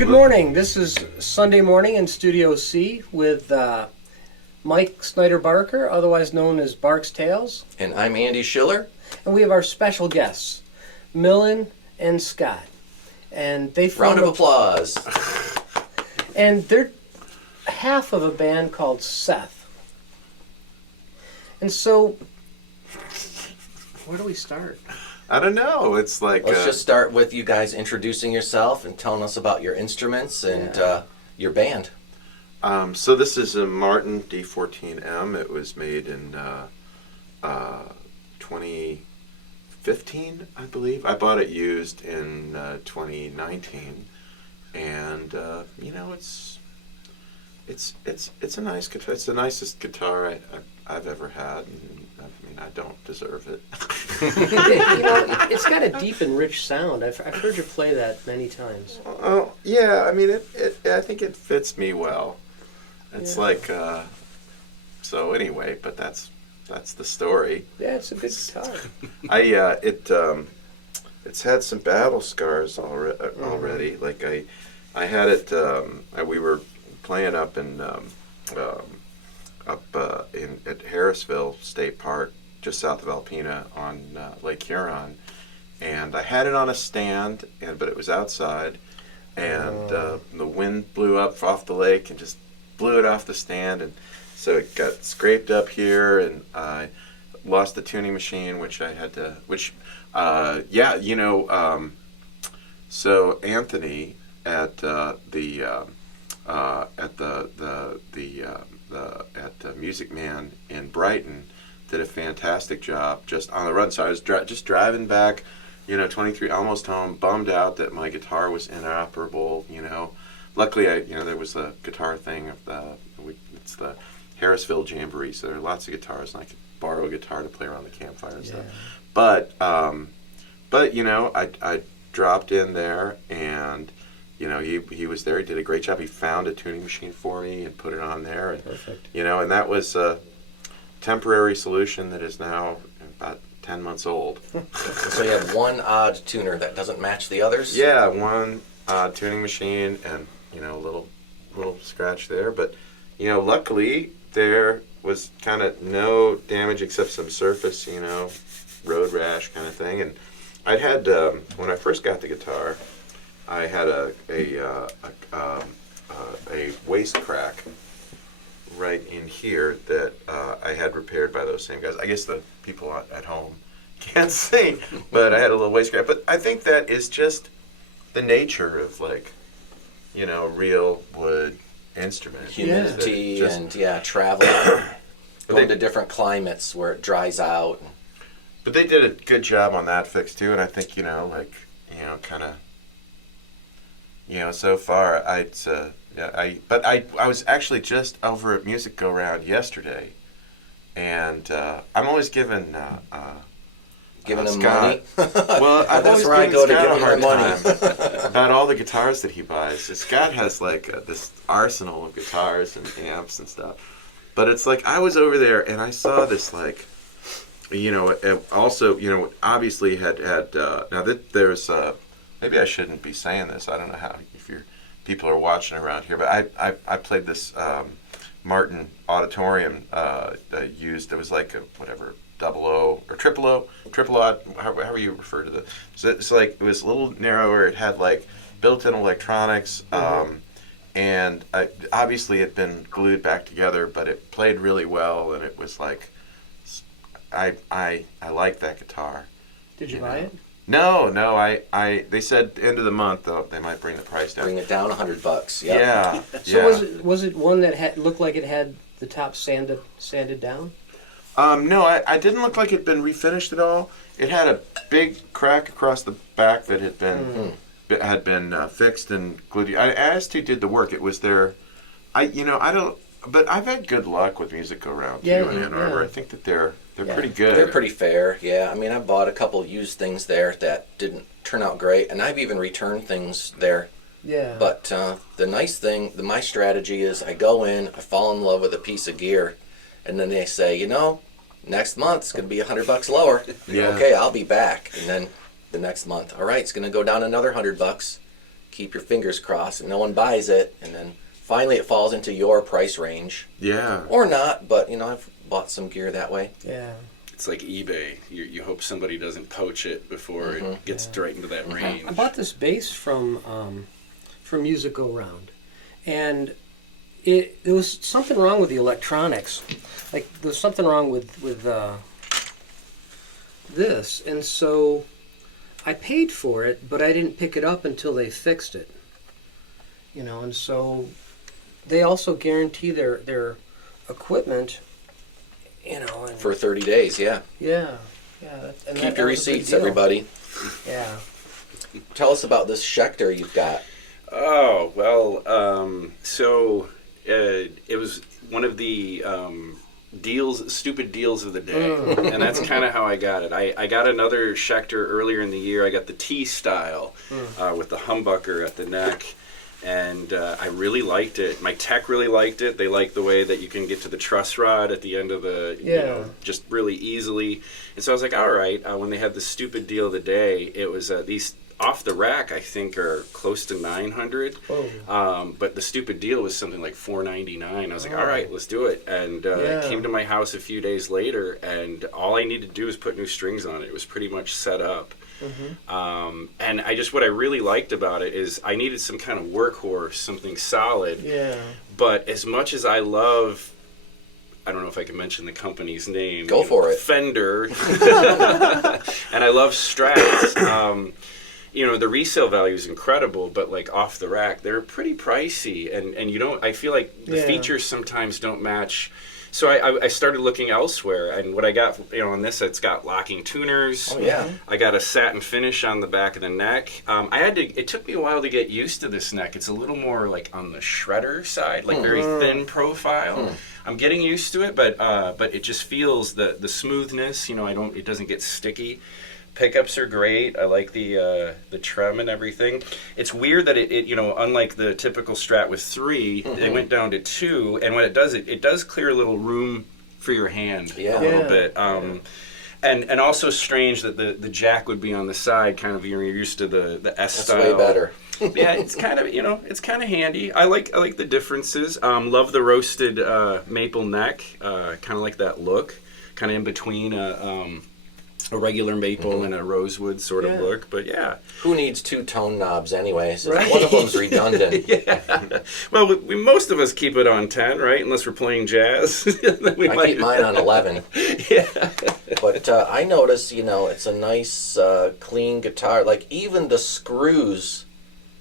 Good morning. This is Sunday morning in Studio C with Mike Snyder-Barker, otherwise known as Bark's Tales. And I'm Andy Schiller. And we have our special guests, Milan and Scott. And they Round of applause. And they're half of a band called Seth. And so, where do we start? I don't know. It's like... Let's just start with you guys introducing yourself and telling us about your instruments and your band. So this is a Martin D14M. It was made in 2015, I believe. I bought it used in 2019. And, it's a nice guitar. It's the nicest guitar I've ever had. And, I mean, I don't deserve it. It's got a deep and rich sound. I've heard you play that many times. Oh, yeah. I mean, I think it fits me well. It's like, so anyway, but that's the story. Yeah, it's a good guitar. It's had some battle scars already. Mm-hmm. Like I had it, we were playing up in at Harrisville State Park, just south of Alpena on Lake Huron, and I had it on a stand, but it was outside, and the wind blew up off the lake and just blew it off the stand, and so it got scraped up here, and I lost the tuning machine, which I had to, so Anthony at Music Man in Brighton did a fantastic job just on the run. So I was just driving back, 23, almost home, bummed out that my guitar was inoperable. Luckily there was a guitar thing it's the Harrisville Jamboree, so there are lots of guitars, and I could borrow a guitar to play around the campfire and stuff. But I dropped in there, and he was there. He did a great job. He found a tuning machine for me and put it on there. And, perfect. And that was a temporary solution that is now about 10 months old. So you have one odd tuner that doesn't match the others? Yeah, one tuning machine and, a little scratch there. But, luckily there was kind of no damage except some surface, road rash kind of thing. And I'd had, when I first got the guitar, I had a waist crack right in here that I had repaired by those same guys. I guess the people at home can't see, but I had a little waist crack. But I think that is just the nature of real wood instrument. Humidity and travel, going to different climates where it dries out. But they did a good job on that fix too, and I think kind of. So far, I was actually just over at Music Go Round yesterday, and I'm always giving them Scott, money. Well, That's where I go to give him money about all the guitars that he buys. Scott has this arsenal of guitars and amps and stuff, but it's like I was over there and I saw this also obviously had now that there's maybe I shouldn't be saying this. I don't know if people are watching around here, but I played this Martin Auditorium used. It was like a whatever double O or triple O, however you refer to so it's like it was a little narrower. It had built-in electronics, and obviously it had been glued back together, but it played really well, and it was I like that guitar. Did you buy it? No. They said end of the month though they might bring the price down. Bring it down $100. Yep. Yeah. So was it one that looked like it had the top sanded down? No, I didn't look like it'd been refinished at all. It had a big crack across the back that had been fixed and glued. I asked who did the work. It was their. I don't. But I've had good luck with Music Go Round too in Ann Arbor. I think that they're pretty good. They're pretty fair, yeah. I mean, I bought a couple used things there that didn't turn out great, and I've even returned things there. Yeah. But the nice thing, my strategy is I go in, I fall in love with a piece of gear, and then they say, next month it's going to be $100 lower. Yeah. Okay, I'll be back. And then the next month, all right, it's going to go down another $100. keep your fingers crossed and no one buys it, and then finally it falls into your price range. Yeah. Or not, but I've bought some gear that way. Yeah. It's like eBay. You hope somebody doesn't poach it before it gets right into that range. I bought this bass from Music Go Round, and there was something wrong with the electronics. Like there was something wrong with this, and so I paid for it, but I didn't pick it up until they fixed it. And so they also guarantee their equipment. And For 30 days, yeah. Yeah. And Keep your that was a big receipts, deal. everybody. Yeah. Tell us about this Schecter you've got. Oh, well, it was one of the stupid deals of the day. And that's kind of how I got it. I got another Schecter earlier in the year. I got the T style with the humbucker at the neck. And I really liked it. My tech really liked it. They liked the way that you can get to the truss rod at the end of the, just really easily. And so I was like, all right. When they had the stupid deal of the day, it was these off the rack, I think, are close to $900. But the stupid deal was something like $499. I was like, all right, let's do it. And it came to my house a few days later, and all I needed to do was put new strings on it. It was pretty much set up. And what I really liked about it is I needed some kind of workhorse, something solid. Yeah. But as much as I love, I don't know if I can mention the company's name. Go for it. Fender. And I love Strats. The resale value is incredible, but like off the rack, they're pretty pricey. And I feel like the features sometimes don't match. So I started looking elsewhere, and what I got, on this, it's got locking tuners. Oh, yeah. I got a satin finish on the back of the neck. It took me a while to get used to this neck. It's a little more like on the shredder side, like very thin profile. I'm getting used to it, but it just feels the smoothness. It doesn't get sticky. Pickups are great. I like the trem and everything. It's weird that it unlike the typical Strat with 3, it went down to 2, and when it does clear a little room for your hand a little bit. And also strange that the jack would be on the side, kind of you're used to the S That's style. way better. Yeah, it's kind of it's kind of handy. I like the differences. Love the roasted maple neck. Kind of like that look, kind of in between a regular maple and a rosewood sort of look, but yeah. Who needs 2 tone knobs anyway? So Right. one of them's redundant. Well, most of us keep it on 10, right? Unless we're playing jazz. I keep mine on 11. Yeah. But I notice, it's a nice, clean guitar. Like even the screws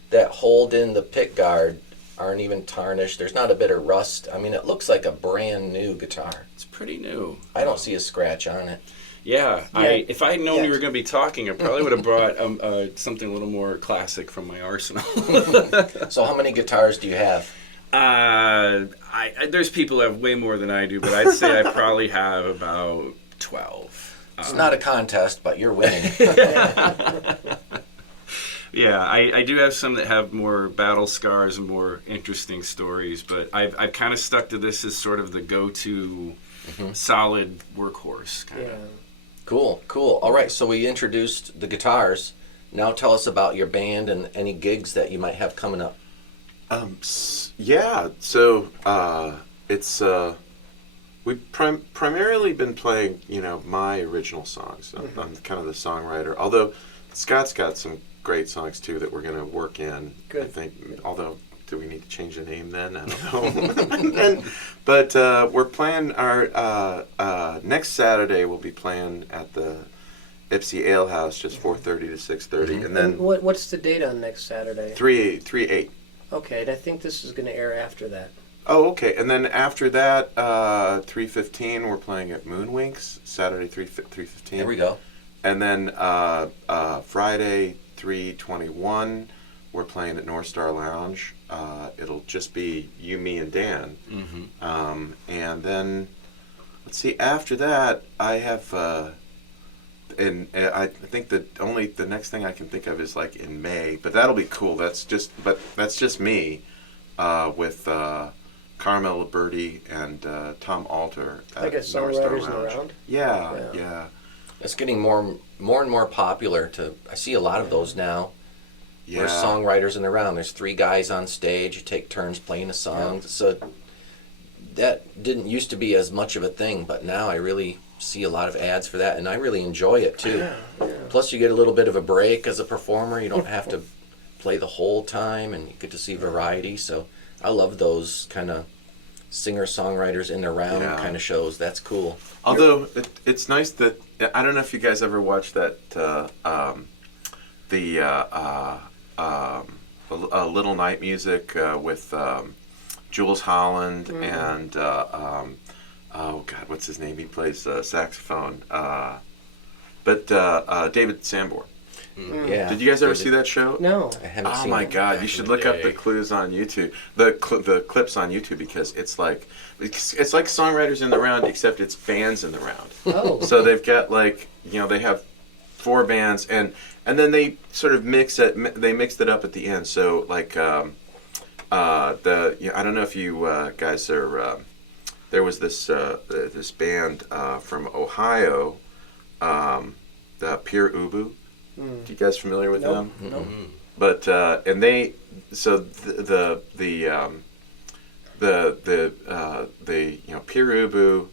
that hold in the pick guard aren't even tarnished. There's not a bit of rust. I mean, it looks like a brand new guitar. It's pretty new. I don't see a scratch on it. Yeah, if I had known we were going to be talking, I probably would have brought something a little more classic from my arsenal. So how many guitars do you have? There's people who have way more than I do, but I'd say I probably have about 12. It's not a contest, but you're winning. Yeah, I do have some that have more battle scars and more interesting stories, but I've kind of stuck to this as sort of the go-to solid workhorse kind of. Cool. All right, so we introduced the guitars. Now tell us about your band and any gigs that you might have coming up. Yeah, so it's we've primarily been playing, my original songs. I'm kind of the songwriter, although Scott's got some great songs too that we're going to work in. Good. I think, although do we need to change the name then? I don't know. But we're playing our next Saturday. We'll be playing at the Ipsy Ale House, just 4:30 to 6:30, and then What's the date on next Saturday? 3/8. Okay, and I think this is going to air after that. Oh, okay. And then after that, 3:15, we're playing at Moonwinks, Saturday 3:15. Here we go. And then Friday 3/21, we're playing at North Star Lounge. It'll just be you, me, and Dan. And then, let's see, after that, I have, and I think the next thing I can think of is like in May, but that'll be cool. That's just me with Carmel Liberti and Tom Alter at Like a North Star songwriters Lounge. around? Yeah. It's getting more and more popular. I see a lot of those now. Yeah. There's songwriters in the round. There's 3 guys on stage. You take turns playing a song. Yeah. So that didn't used to be as much of a thing, but now I really see a lot of ads for that, and I really enjoy it too. Yeah. Plus, you get a little bit of a break as a performer. You don't have to play the whole time, and you get to see variety. So I love those kind of singer-songwriters in the round Yeah. kind of shows. That's cool. Although it's nice that I don't know if you guys ever watched that Little Night Music with Jules Holland and oh God, what's his name? He plays saxophone. But David Sanborn. Yeah. Did you guys ever see that show? No. I haven't Oh seen my it. God! Back You should in the look up the day. clues on YouTube, the clips on YouTube, because it's like songwriters in the round, except it's bands in the round. Oh. So they've got they have 4 bands, and then they sort of mixed it up at the end. So I don't know if you guys are there was this band from Ohio, the Pure Ubu. Mm. You guys familiar with Nope. them? Nope. But and they so the Pure Ubu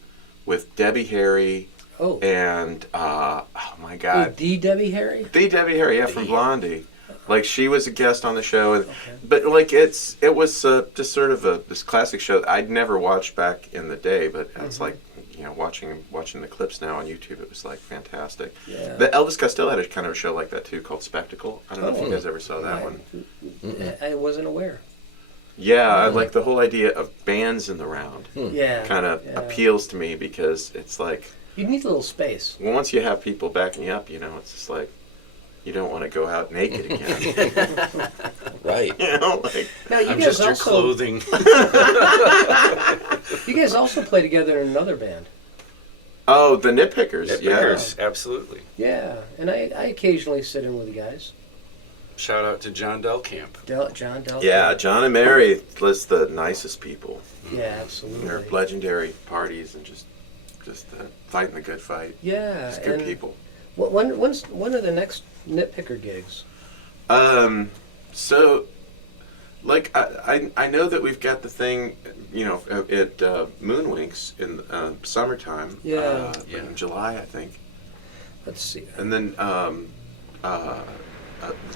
with Debbie Harry Oh. and oh my Oh, God, D. Debbie Harry? the Debbie Harry, yeah, from Blondie. Like she was a guest on the show, and, Okay. but like it was just sort of this classic show that I'd never watched back in the day, but it's like watching the clips now on YouTube, it was like fantastic. Yeah. The Elvis Costello had a kind of a show like that too, called Spectacle. I don't know if you Oh. guys ever saw that one. I wasn't aware. Yeah, I like the whole idea of bands in the round. Yeah. Kind of yeah. appeals to me because it's like, You need a little space. well, once you have people backing you up, it's just like you don't want to go out naked again. Right. Like Now you I'm guys just your also clothing. you guys also play together in another band. oh, the Nitpickers, yeah. Nitpickers, absolutely. Yeah, and I occasionally sit in with the guys. Shout out to John Delcamp. John Del. Yeah, John and Mary was the nicest people. Yeah, absolutely. They're legendary parties and just fighting the good fight. Yeah, Just good and people. when are the next Nitpicker gigs? So, like, I know that we've got the thing, at Moonwinks in summertime. Yeah. In July, I think. Let's see. And then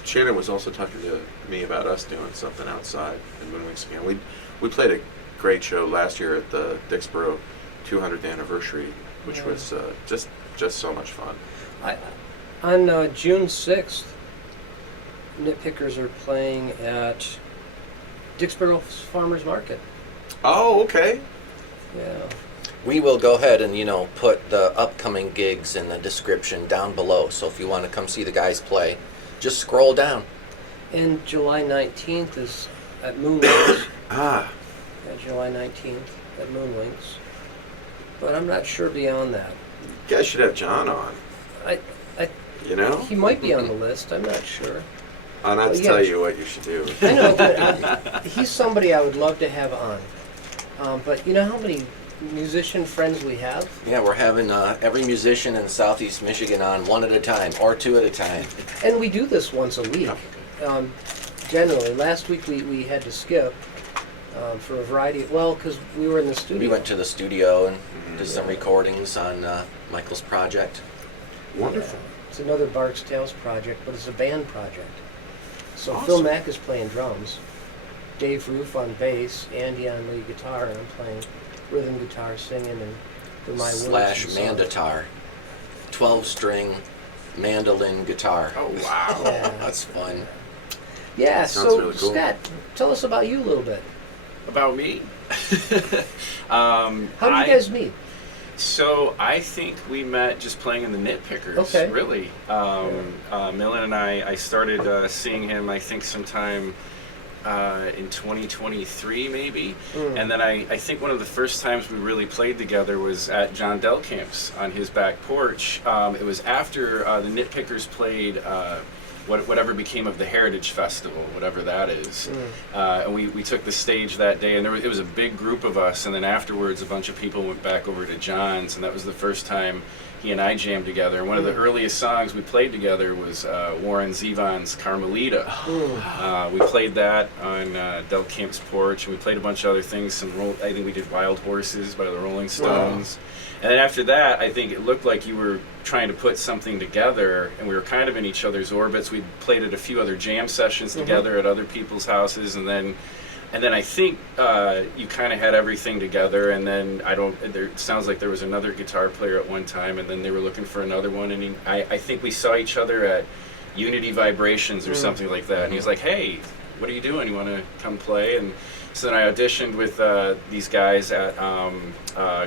Shannon was also talking to me about us doing something outside in Moonwinks again. We played a great show last year at the Dixboro 200th anniversary, which Yeah. was just so much fun. On June 6th, Nitpickers are playing at Dixboro Farmers Market. Oh, okay. Yeah. We will go ahead and, put the upcoming gigs in the description down below. So if you want to come see the guys play, just scroll down. And July 19th is at Moonwinks. Ah, July 19th at Moonwinks. But I'm not sure beyond that. you guys should have John on. I He might be on the list. I'm not sure. I'll not Well, to yeah. tell you what you should do. I know, but he's somebody I would love to have on. But you know how many musician friends we have? Yeah, we're having every musician in Southeast Michigan on one at a time or 2 at a time. And we do this once a week. Generally. Last week we had to skip for a variety because we were in the studio. We went to the studio and did some recordings on Michael's project. Wonderful. It's another Bark's Tales project, but it's a band project. So Awesome. Phil Mack is playing drums, Dave Roof on bass, Andy on lead guitar, and I'm playing rhythm guitar, singing, and for my words. Slash and songs. mandatar. 12-string mandolin guitar. Oh, wow. Yeah. That's fun. Yeah, Sounds so really cool. Scott, tell us about you a little bit. About me? How did you guys meet? So I think we met just playing in the Nitpickers. Okay. Really. Milan and I started seeing him, I think, sometime in 2023, maybe. And then I think one of the first times we really played together was at John Delcamp's on his back porch. It was after the Nitpickers played whatever became of the Heritage Festival, whatever that is. And we took the stage that day, and it was a big group of us, and then afterwards a bunch of people went back over to John's, and that was the first time he and I jammed together. And one of the earliest songs we played together was Warren Zevon's Carmelita. We played that on Del Camp's porch, and we played a bunch of other things. I think we did Wild Horses by the Rolling Stones. Wow. And then after that, I think it looked like you were trying to put something together, and we were kind of in each other's orbits. We played at a few other jam sessions together at other people's houses, and then I think you kind of had everything together. And then it sounds like there was another guitar player at one time, and then they were looking for another one. And I think we saw each other at Unity Vibrations or something like that. And he was like, "Hey, what are you doing? You want to come play?" And so then I auditioned with these guys at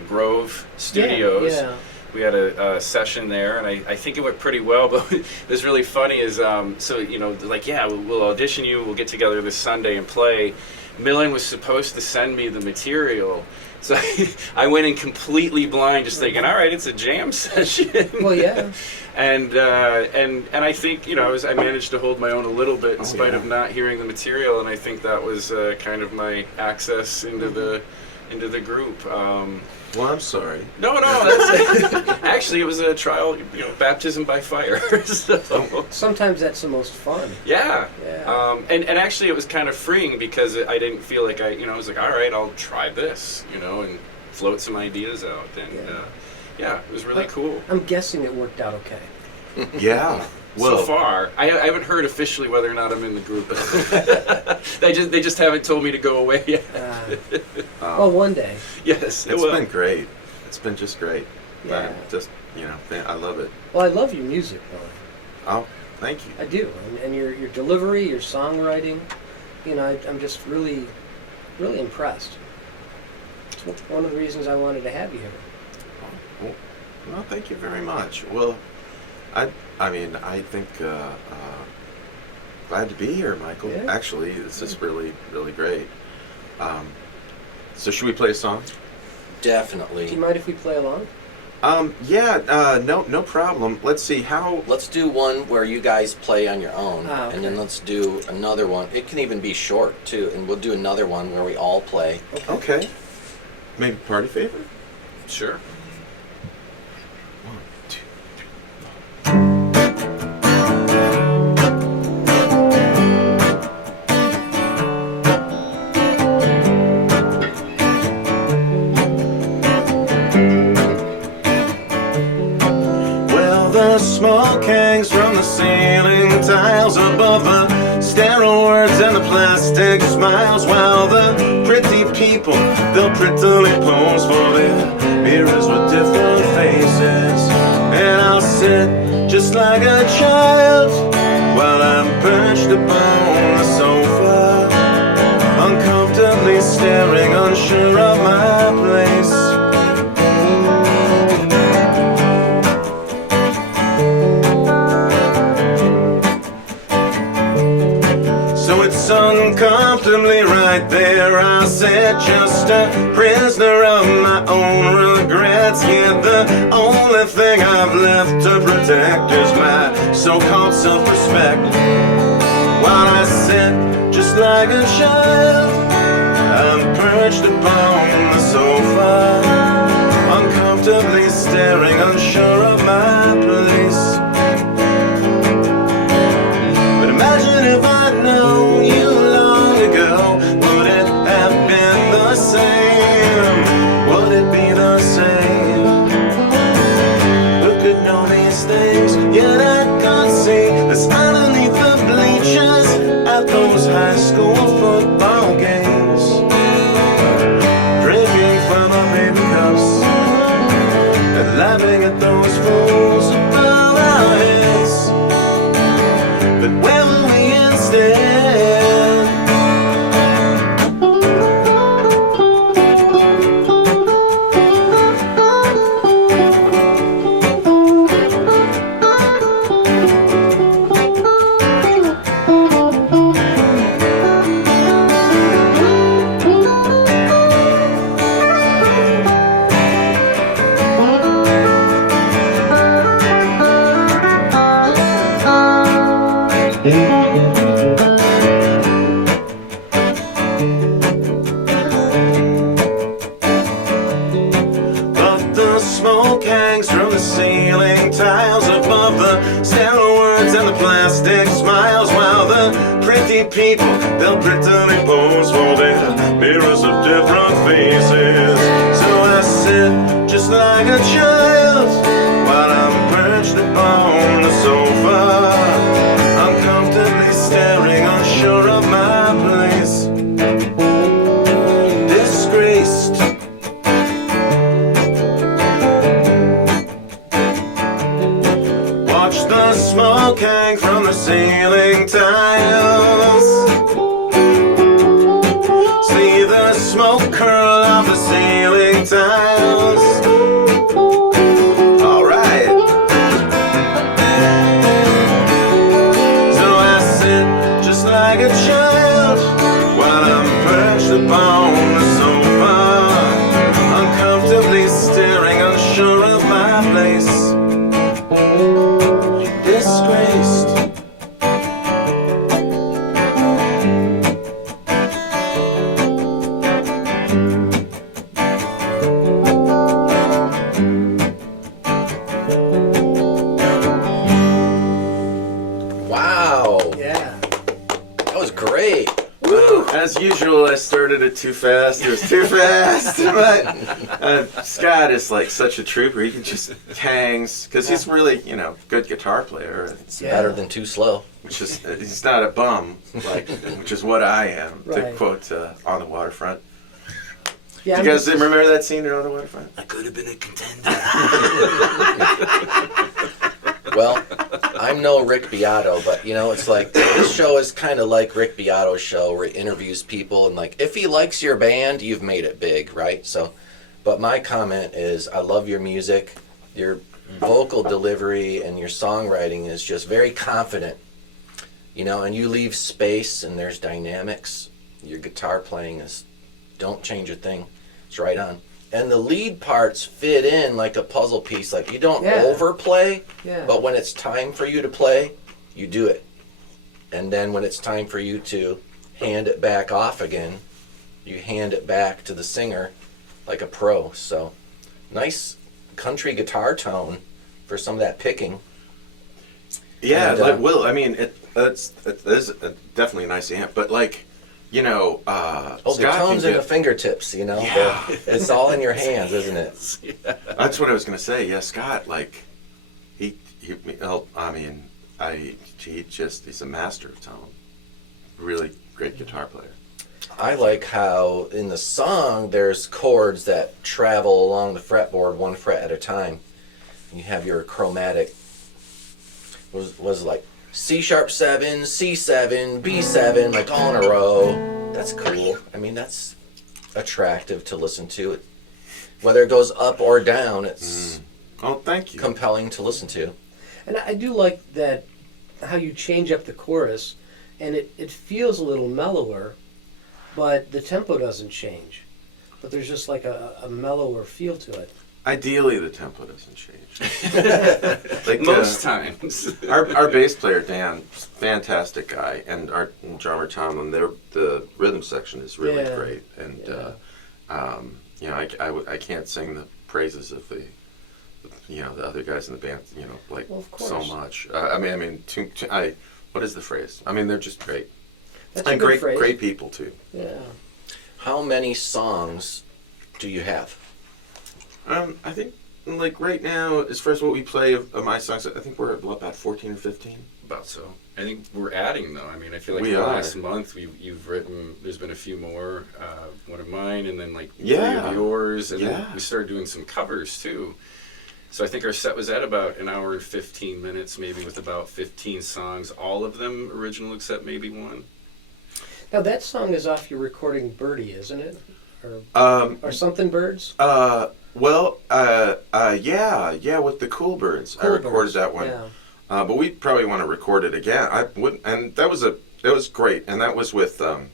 Grove Studios. Yeah. We had a session there, and I think it went pretty well. But what's really funny is, so, you know, like, yeah, we'll audition you, we'll get together this Sunday and play. Milan was supposed to send me the material, so I went in completely blind, just thinking, all right, it's a jam session. Well, yeah. And I think, you know, I managed to hold my own a little bit in spite of not hearing the material, and I think that was kind of my access into the group. Well, I'm sorry. No, that's actually it was a trial, you know, baptism by fire. So. Sometimes that's the most fun. Yeah. Yeah. And actually it was kind of freeing because I didn't feel like I was like, all right, I'll try this, you know, and float some ideas out. And yeah, it was really cool. I'm guessing it worked out okay. Yeah. Well, so far, I haven't heard officially whether or not I'm in the group. They just haven't told me to go away yet. Well, one day. Yes, it's been great. It's been just great. Yeah. Just, you know, I love it. Well, I love your music, Billy. Oh, thank you. I do, and your delivery, your songwriting. You know, I'm just really, really impressed. It's one of the reasons I wanted to have you here. Well, thank you very much. Well, I mean, I think glad to be here, Michael. Yeah. Actually, this is really, really great. So should we play a song? Definitely. Do you mind if we play along? Yeah, no problem. Let's see how. Let's do one where you guys play on your own, Okay. and then let's do another one. It can even be short too, and we'll do another one where we all play. Okay. Maybe party favor? Sure. 1, 2, 3. Well, the smoke hangs from the ceiling tiles above the sterile words and the plastic smiles, while the pretty people, they'll prettily pose for their mirrors with different faces. And I'll sit just like a child while I'm perched upon the sofa, uncomfortably staring, unsure of my place. So it's uncomfortably right there, I said, just a prisoner of my own regrets. Yet the only thing I've left to protect is my so-called self-respect. While I sit just like a child, I'm perched upon the sofa, uncomfortably staring, unsure of my place. But imagine if I'd known you long ago, would it have been the same? Would it be the same? Who could know these things? Yet I can't see this underneath the bleachers at those high school football games, drinking from the baby cups and laughing at those fools above our heads. But where were we instead? But the smoke hangs from the ceiling cards and the plastic smiles, while the pretty people, they'll prettily pose for their mirrors of different faces. So I sit just like a child while I'm perched upon the sofa, uncomfortably staring, unsure of my place. Disgraced. Watch the smoke hang from the ceiling tiles. See the smoke curl off the ceiling tiles. Alright. So I sit just like a child while I'm perched upon the sofa, uncomfortably staring, unsure of my place. Disgraced. Wow, Yeah. that was great. As usual, I started it too fast. It was too fast. But Scott is like such a trooper. He just hangs because he's really, good guitar player. It's better than too slow. Which is he's not a bum, which is what I am. To Right. quote On the Waterfront. Yeah. You guys remember that scene in On the Waterfront? I could have been a contender. Well, I'm no Rick Beato, but it's like this show is kind of like Rick Beato's show where he interviews people and like if he likes your band, you've made it big, right? So, but my comment is I love your music, your vocal delivery and your songwriting is just very confident, and you leave space and there's dynamics. Your guitar playing is don't change a thing. It's right on. And the lead parts fit in like a puzzle piece. Like you don't overplay, Yeah. but when it's time for you to play, you do it. And then when it's time for you to hand it back off again, you hand it back to the singer like a pro. So nice country guitar tone for some of that picking. Yeah, And, it's definitely a nice amp, but the Scott tone's can in the get- fingertips, Yeah. It's all in your hands, isn't it? That's what I was gonna say. Yeah, Scott, he's a master of tone. Really great guitar player. I like how in the song there's chords that travel along the fretboard one fret at a time. You have your chromatic was like C sharp 7, C7, B7, like all in a row. That's cool. That's attractive to listen to. Whether it goes up or down, it's Oh, thank you. compelling to listen to. And I do like that how you change up the chorus, and it feels a little mellower, but the tempo doesn't change. But there's just like a mellower feel to it. Ideally, the tempo doesn't change. Most times. Our bass player Dan, fantastic guy, and our drummer Tomlin. The rhythm section is really great, and I can't sing the praises of the other guys in the band, Well, of so course. much. What is the phrase? They're just great, That's and a good great phrase. great people too. Yeah. How many songs do you have? I think right now, as far as what we play of my songs, I think we're about 14 or 15. About so. I think we're adding though. I feel like We the are. last month you've written. There's been a few more. One of mine, and then like Yeah. 3 of yours, and Yeah. then we started doing some covers too. So I think our set was at about an hour and 15 minutes, maybe with about 15 songs. All of them original except maybe one. Now that song is off your recording Birdie, isn't it? Or something birds? With the Cool Birds. I Cool recorded Birds, that one. Yeah. But we probably want to record it again. I would, and that was great, and that was with I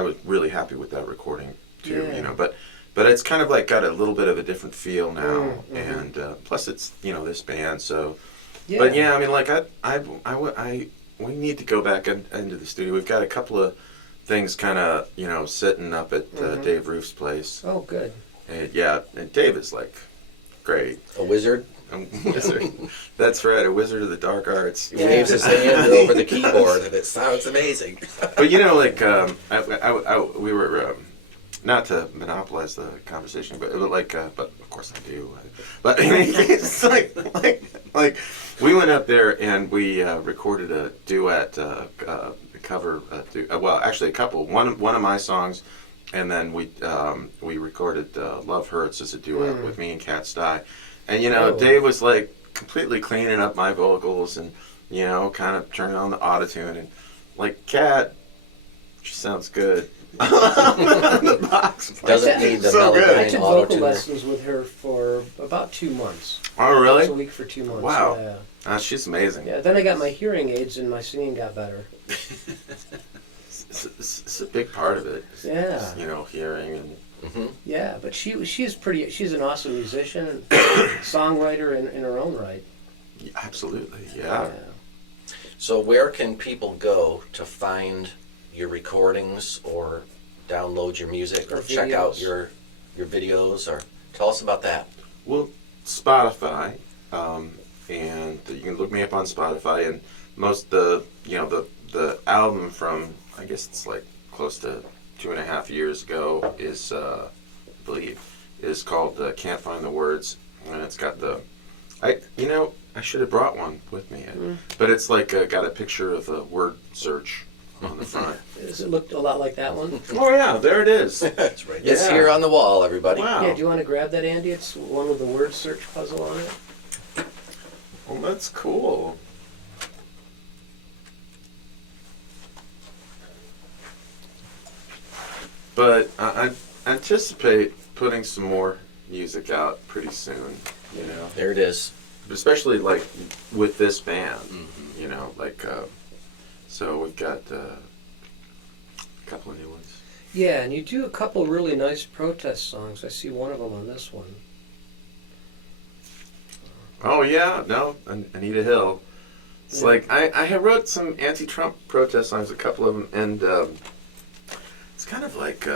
was really happy with that recording too. Yeah. But it's kind of like got a little bit of a different feel now, Mm-hmm. and plus it's this band. So, Yeah. but yeah, we need to go back into the studio. We've got a couple of things kind of sitting up at Dave Roof's place. Oh, good. And Dave is like great. A wizard. A wizard. That's right, a wizard of the dark arts. He waves his hand over the keyboard, and it sounds amazing. But you know, like we were not to monopolize the conversation, but but of course I do. But it's like we went up there and we recorded a duet, cover. Well, actually a couple. One of my songs, and then we recorded "Love Hurts" as a duet with me and Kat Stye. And Dave was like completely cleaning up my vocals and kind of turning on the autotune and like Kat, she sounds good. The box Doesn't need the so good. I Melodyne took vocal auto-tuner. lessons with her for about 2 months. Oh Once a really? week for 2 months. Wow. Yeah. She's amazing. Yeah. Then I got my hearing aids and my singing got better. It's a big part of it. Yeah. Hearing and. Yeah, but she's an awesome musician and songwriter in her own right. Yeah, absolutely, yeah. So where can people go to find your recordings or download your music or Or check out videos. your videos, or tell us about that? Well, Spotify, and you can look me up on Spotify. And most the album from, I guess it's like close to 2.5 years ago is I believe is called Can't Find the Words, and it's got I should have brought one with me, but it's like got a picture of the word search on the front. Does it look a lot like that one? Oh yeah, there it is. That's right. It's Yeah. here on the wall, everybody. Wow. Yeah, do you want to grab that, Andy? It's one with the word search puzzle on it. Well, that's cool. But I anticipate putting some more music out pretty soon, There it is. especially like with this band, Mm-hmm. so we've got a couple of new ones. Yeah, and you do a couple really nice protest songs. I see one of them on this one. Oh yeah, no, Anita Hill. It's Yeah. like I have wrote some anti-Trump protest songs, a couple of them, and it's kind of like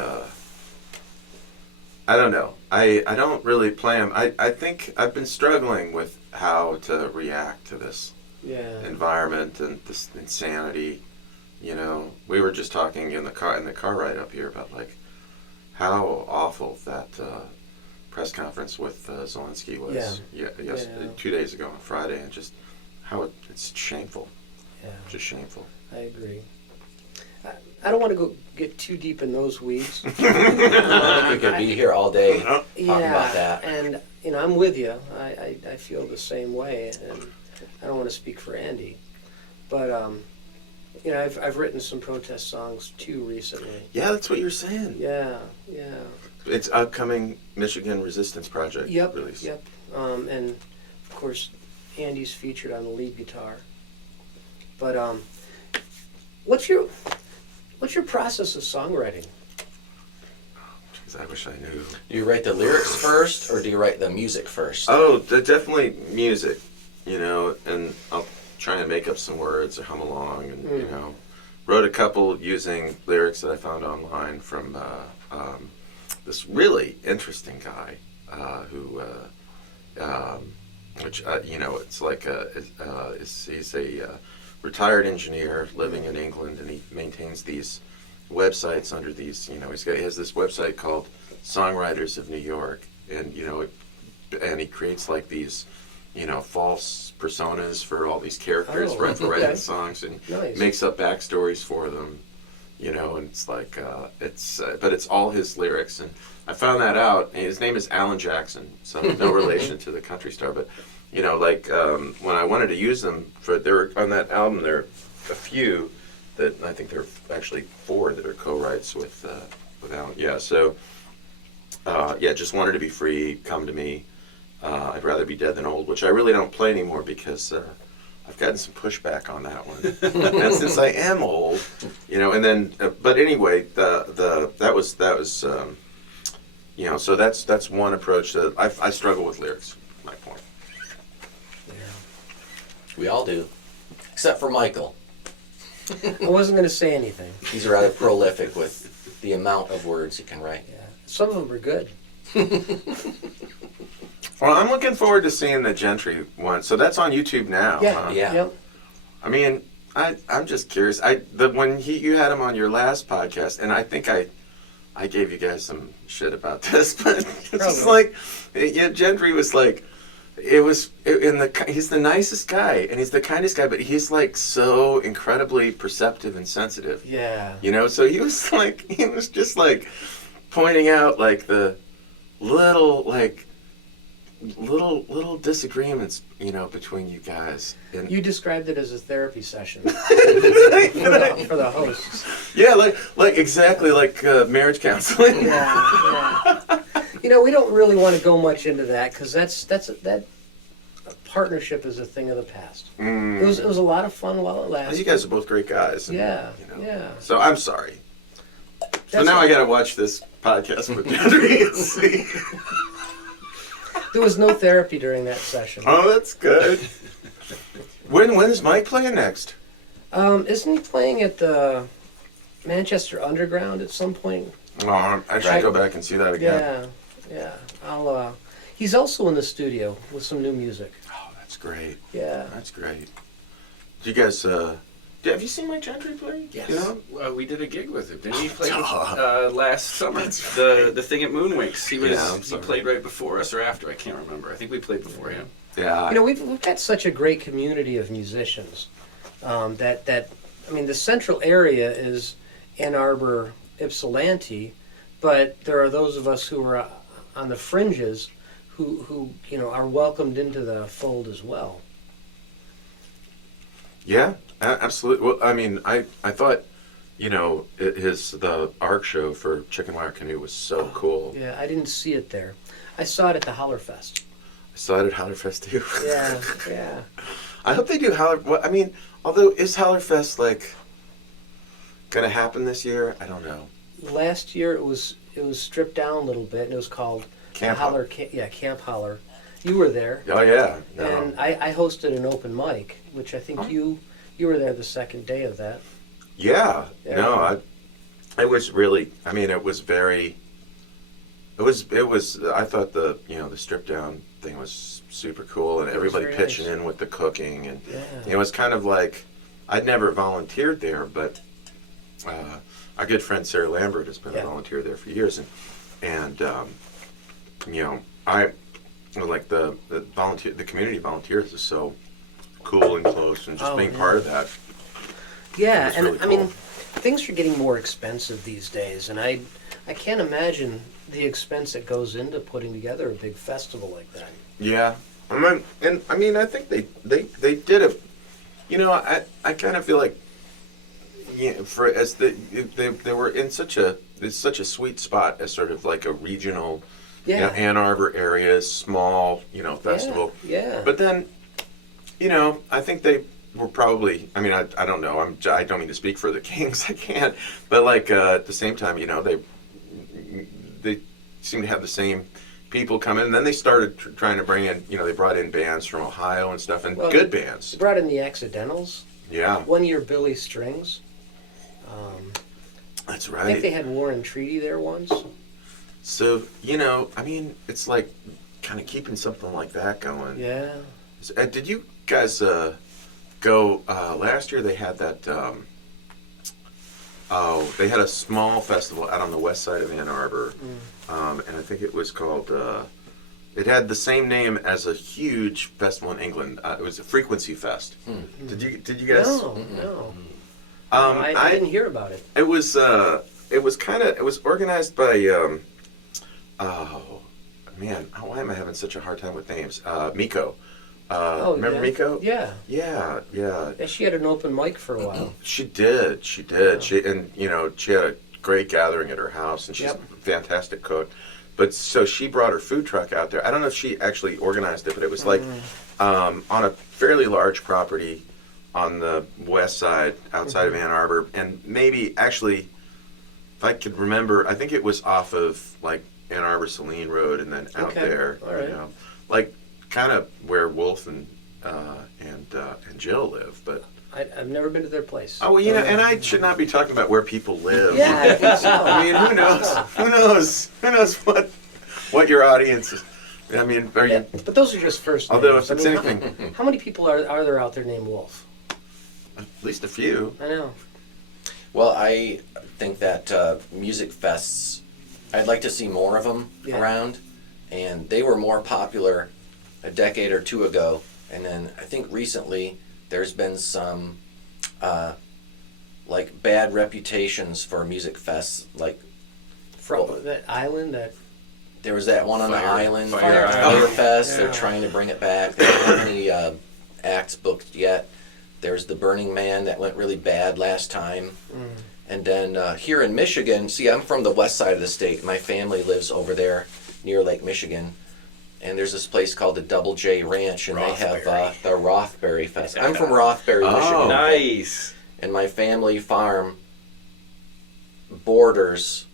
I don't know. I don't really play them. I think I've been struggling with how to react to this Yeah. environment and this insanity. We were just talking in the car ride up here about like how awful that press conference with Zelensky was. Yeah. Yes, Yeah. 2 days ago on Friday, and just how it's shameful. Yeah, Just shameful. I agree. I don't want to get too deep in those weeds. I think we could be here all day talking about that. And I'm with you. I feel the same way, and I don't want to speak for Andy, but I've written some protest songs too recently. Yeah, that's what you're saying. Yeah. It's upcoming Michigan Resistance Project Yep. release. Yep. And of course, Andy's featured on the lead guitar. But what's your process of songwriting? Jeez, I wish I knew. Do you write the lyrics first, or do you write the music first? Oh, definitely music, and I'll try and make up some words or hum along, and wrote a couple using lyrics that I found online from this really interesting guy it's like he's a retired engineer living in England, and he maintains these websites under these, he has this website called Songwriters of New York, and and he creates like these false personas for all these characters for okay. writing songs, and Nice. makes up backstories for them, and it's like but it's all his lyrics. And I found that out, and his name is Alan Jackson, so no relation to the country star, but when I wanted to use them on that album, there are a few that I think there are actually 4 that are co-writes with Alan. Yeah, so just wanted to be free, come to me. I'd rather be dead than old, which I really don't play anymore because I've gotten some pushback on that one. And since I am old, and then, but anyway, that was so that's one approach that I struggle with lyrics. My point. We all do, except for Michael. I wasn't going to say anything. He's rather prolific with the amount of words he can write. Yeah. Some of them are good. Well, I'm looking forward to seeing the Gentry one. So that's on YouTube now. Yeah, huh? Yeah. Yep. I mean, I'm just curious. When you had him on your last podcast, and I think I gave you guys some shit about this, but it's just like, yeah, Gentry was like, he's the nicest guy and he's the kindest guy, but he's like so incredibly perceptive and sensitive. Yeah. You know, so he was just like pointing out like the little disagreements, you know, between you guys. And You described it as a therapy session for the hosts. yeah, like exactly like marriage counseling. Yeah. You know, we don't really want to go much into that because that partnership is a thing of the past. It was a lot of fun while it lasted. You guys are both great guys. And, Yeah, you know. yeah. So I'm sorry. So That's now fine. I got to watch this podcast with Gentry and see. There was no therapy during that session. Oh, that's good. When is Mike playing next? Isn't he playing at the Manchester Underground at some point? Oh, I should Right. go back and see that again. Yeah. He's also in the studio with some new music. Oh, that's great. Yeah. That's great. Do you guys, have you seen Mike Gentry play? Yes. You know? We did a gig with him. Didn't he play Duh. last summer? The thing at Moonwinks. He Yeah, I'm he sorry. played right before us or after. I can't remember. I think we played before him. Yeah. You know, we've got such a great community of musicians. The central area is Ann Arbor, Ypsilanti, but there are those of us who are on the fringes who you know are welcomed into the fold as well. Yeah, absolutely. Well, I mean, I thought, you know, the ARC show for Chicken Wire Canoe was so cool. Yeah, I didn't see it there. I saw it at the Hollerfest. I saw it at Hallerfest too. Yeah. I hope they do Well, I mean, although is Hallerfest like gonna happen this year? I don't know. Last year it was stripped down a little bit and it was called Camp Holler. Camp Holler. You were there. Oh yeah. No. And I hosted an open mic, which I think you were there the second day of that. Yeah. Yeah. No. It was really. I mean, it was very. It was. I thought the strip down thing was super cool, and It was everybody very pitching nice. in with the cooking, and Yeah. it was kind of like I'd never volunteered there, but our good friend Sarah Lambert has been Yeah. a volunteer there for years, and you know, I like the community volunteers is so cool and close, and just Oh, being yeah. part of that. Yeah, It's and really I mean, cool. things are getting more expensive these days, and I can't imagine the expense that goes into putting together a big festival like that. Yeah, I mean, I think they did a, you know, I kind of feel like, they were in such a sweet spot as sort of like a regional, Yeah. Ann Arbor area, small, festival. Yeah. But then, I think they were probably. I mean, I don't know. I don't mean to speak for the Kings. I can't. But like at the same time, they seem to have the same people come in, and then they started trying to bring in. They brought in bands from Ohio and stuff, and Well, good bands. They brought in the Accidentals. Yeah, One year, Billy Strings. that's I think they right. had Warren Treaty there once. So I mean, it's like kind of keeping something like that going. Yeah. Did you guys go last year? They had that. They had a small festival out on the west side of Ann Arbor, and I think it was called. It had the same name as a huge festival in England. It was a Frequency Fest. Did you guys? No. I I didn't hear about it. It was organized by. Oh man, why am I having such a hard time with names? Miko. Remember yeah. Miko? Yeah. Yeah. Yeah, she had an open mic for a while. She did. Yeah. She had a great gathering at her house, and she's Yep. a fantastic cook. But so she brought her food truck out there. I don't know if she actually organized it, but it was like on a fairly large property on the west side, outside of Ann Arbor, and maybe actually, if I could remember, I think it was off of like Ann Arbor Saline Road, and then out Okay. there, All right. like kind of where Wolf and Jill live, but. I've never been to their place. Oh, well, and I should not be talking about where people live. Yeah, I think so. I mean, who knows? Who knows what your audience I mean, are you? But those are just first names. Although if I it's mean, anything, how many people are there out there named Wolf? at least a few. I know. Well, I think that music fests, I'd like to see more of them Yeah. around, and they were more popular a decade or two ago, and then I think recently there's been some like bad reputations for music fests. Like From Well- that island that. there was that one on the Fire- island, Fire Island. Fest. Yeah. They're trying to bring it back. They don't have any acts booked yet. There's the Burning Man that went really bad last time. And then here in Michigan, see, I'm from the west side of the state. My family lives over there near Lake Michigan. And there's this place called the Double J Ranch, and they have the Rothbury Fest. I'm from Rothbury, Oh. Michigan. Nice. And my family farm borders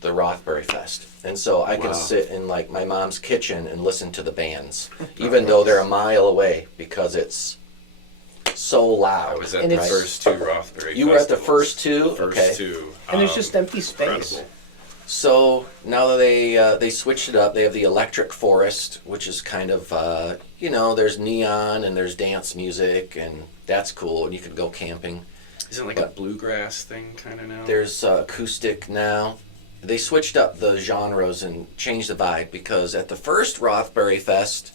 the Rothbury Fest. And so I can Wow. sit in like my mom's kitchen and listen to the bands, even though they're a mile away, because it's so loud. I was at And the it's- first two Rothbury You were at the festivals. first two? The first Okay. two. And there's just empty space. incredible. So now that they switched it up, they have the Electric Forest, which is kind of there's neon and there's dance music, and that's cool. And you could go camping. Isn't it like a bluegrass thing kind of now? There's acoustic now. They switched up the genres and changed the vibe, because at the first Rothbury Fest,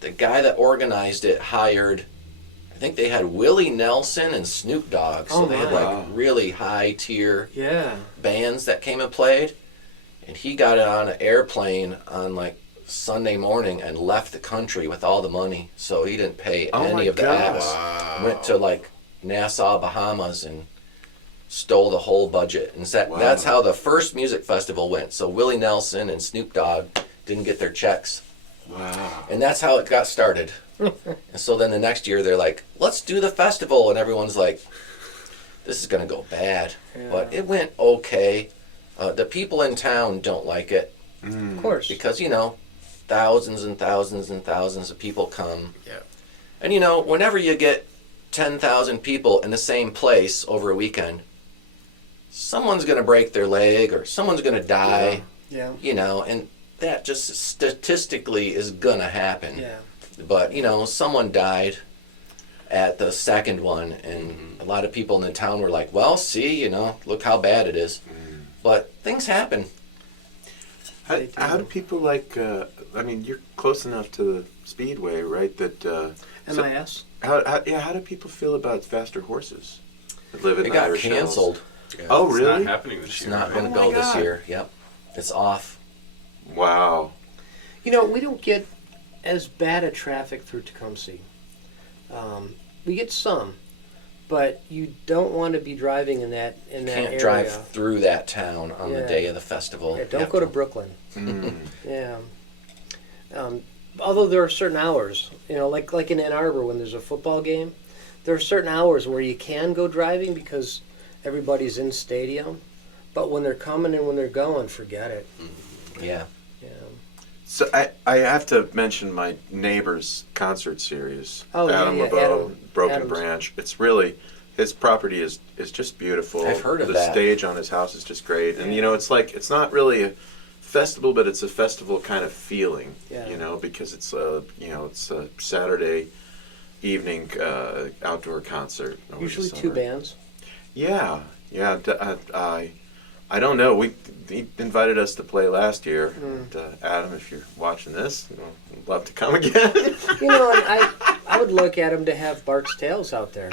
the guy that organized it hired, I think they had Willie Nelson and Snoop Dogg. So Oh, they had my. like really high tier Yeah. bands that came and played. And he got it on an airplane on like Sunday morning and left the country with all the money. So he didn't pay Oh, any my of the God. acts. Wow. Went to like Nassau, Bahamas, and stole the whole budget. And that's how the first music festival went. So Willie Nelson and Snoop Dogg didn't get their checks. Wow. And that's how it got started. And so then the next year they're like, let's do the festival. And everyone's like, this is going to go bad. Yeah. But it went okay. The people in town don't like it Of course. because, thousands and thousands and thousands of people come. Yeah. And, whenever you get 10,000 people in the same place over a weekend, someone's going to break their leg or someone's going to die, Yeah. and that just statistically is going to happen. Yeah. But, someone died at the second one, and a lot of people in the town were like, well, see, look how bad it is. But things happen. How do people like? I mean, you're close enough to the speedway, right? That MIS. how do people feel about faster horses that live in It the got Irish Hills? canceled. Yeah, Oh, it's really? not happening this It's year. not right? going to Oh go my this God. year. Yep. It's off. Wow. We don't get as bad a traffic through Tecumseh. We get some, but you don't want to be driving in that Can't area. drive through that town on the Yeah. day of the festival. Yeah, You don't have go to Brooklyn. Mm. Yeah. Although there are certain hours, like in Ann Arbor when there's a football game, there are certain hours where you can go driving because everybody's in stadium. But when they're coming and when they're going, forget it. Yeah. Yeah. So I have to mention my neighbor's concert series. Oh, yeah, Adam yeah, LeBeau, Adam- Broken Adam's. Branch. It's really his property is just beautiful. I've heard of the that. stage on his house is just great, and it's like it's not really a festival, but it's a festival kind of feeling. Yeah. Because it's it's a Saturday evening outdoor concert. over the Usually two summer. bands. Yeah. I don't know. He invited us to play last year. Hmm. And, Adam, if you're watching this, I'd love to come again. And I would look at him to have Bart's Tales out there.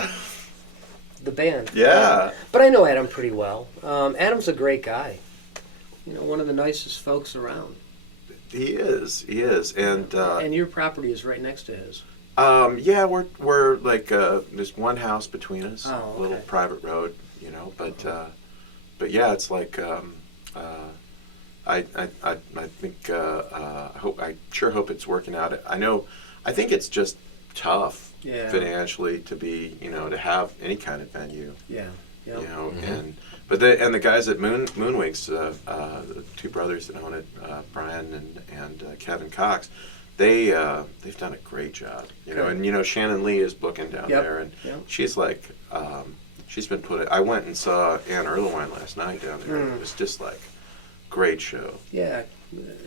The band. Yeah. But I know Adam pretty well. Adam's a great guy. One of the nicest folks around. He is, and And your property is right next to his. yeah, we're like there's one house between us, Oh, a little okay. private road, but yeah, it's like I think I sure hope it's working out. I think it's just tough Yeah. financially to be to have any kind of venue. Yeah. Yep. And the guys at Moonwigs, the two brothers that own it, Brian and Kevin Cox, they've done a great job. Good. And Shannon Lee is booking down Yep. there, and Yep. she's like, she's been I went and saw Ann Erlewine last night down there. Mm. It was just like great show. Yeah.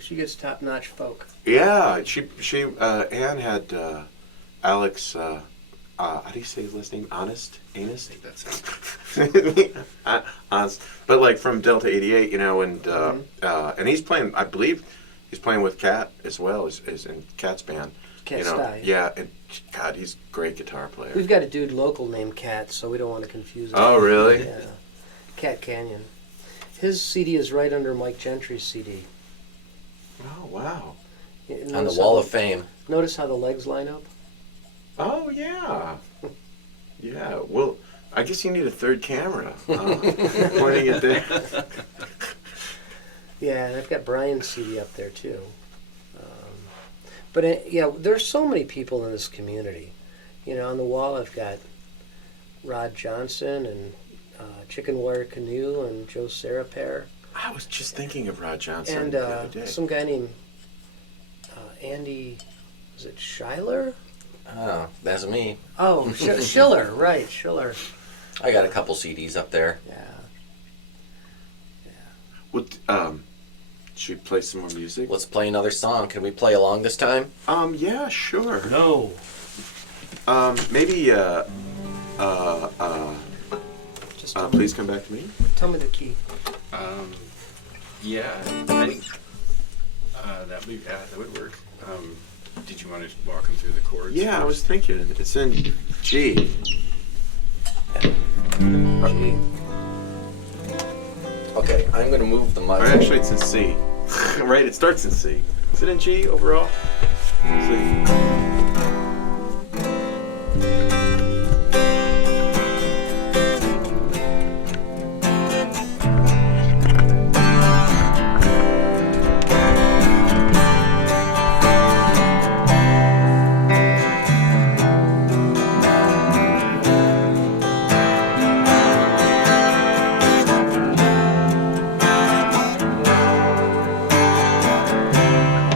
She gets top-notch folk. Yeah, Anne had Alex. How do you say his last name? Honest? Anus? That's Honest. But like from Delta 88, and he's playing. I believe he's playing with Cat as well as in Cat's band. Cat Stye. Yeah, and God, he's a great guitar player. We've got a dude local named Cat, so we don't want to confuse him. Oh, really? Yeah. Cat Canyon. His CD is right under Mike Gentry's CD. Oh, wow. On the Wall of Fame. Notice how the legs line up? Oh, yeah. Yeah, well, I guess you need a third camera. Pointing it there. Yeah, and I've got Brian's CD up there too. But there's so many people in this community. On the wall I've got Rod Johnson and Chicken Wire Canoe and Joe Sarapair. I was just thinking of Rod Johnson And the other day. some guy named Andy, is it Schuyler? Oh, that's me. Oh, Schiller, right, Schiller. I got a couple CDs up there. Yeah. What, should we play some more music? Let's play another song. Can we play along this time? Yeah, sure. No. Maybe, Just Please Come Back to Me? tell me the key. Yeah, I think that would work. Did you want to walk them through the chords? Yeah, I first? was thinking. It's in G. G. Okay, I'm going to move the mic. Or actually, it's in C. Right? It starts in C. Is it in G overall? C.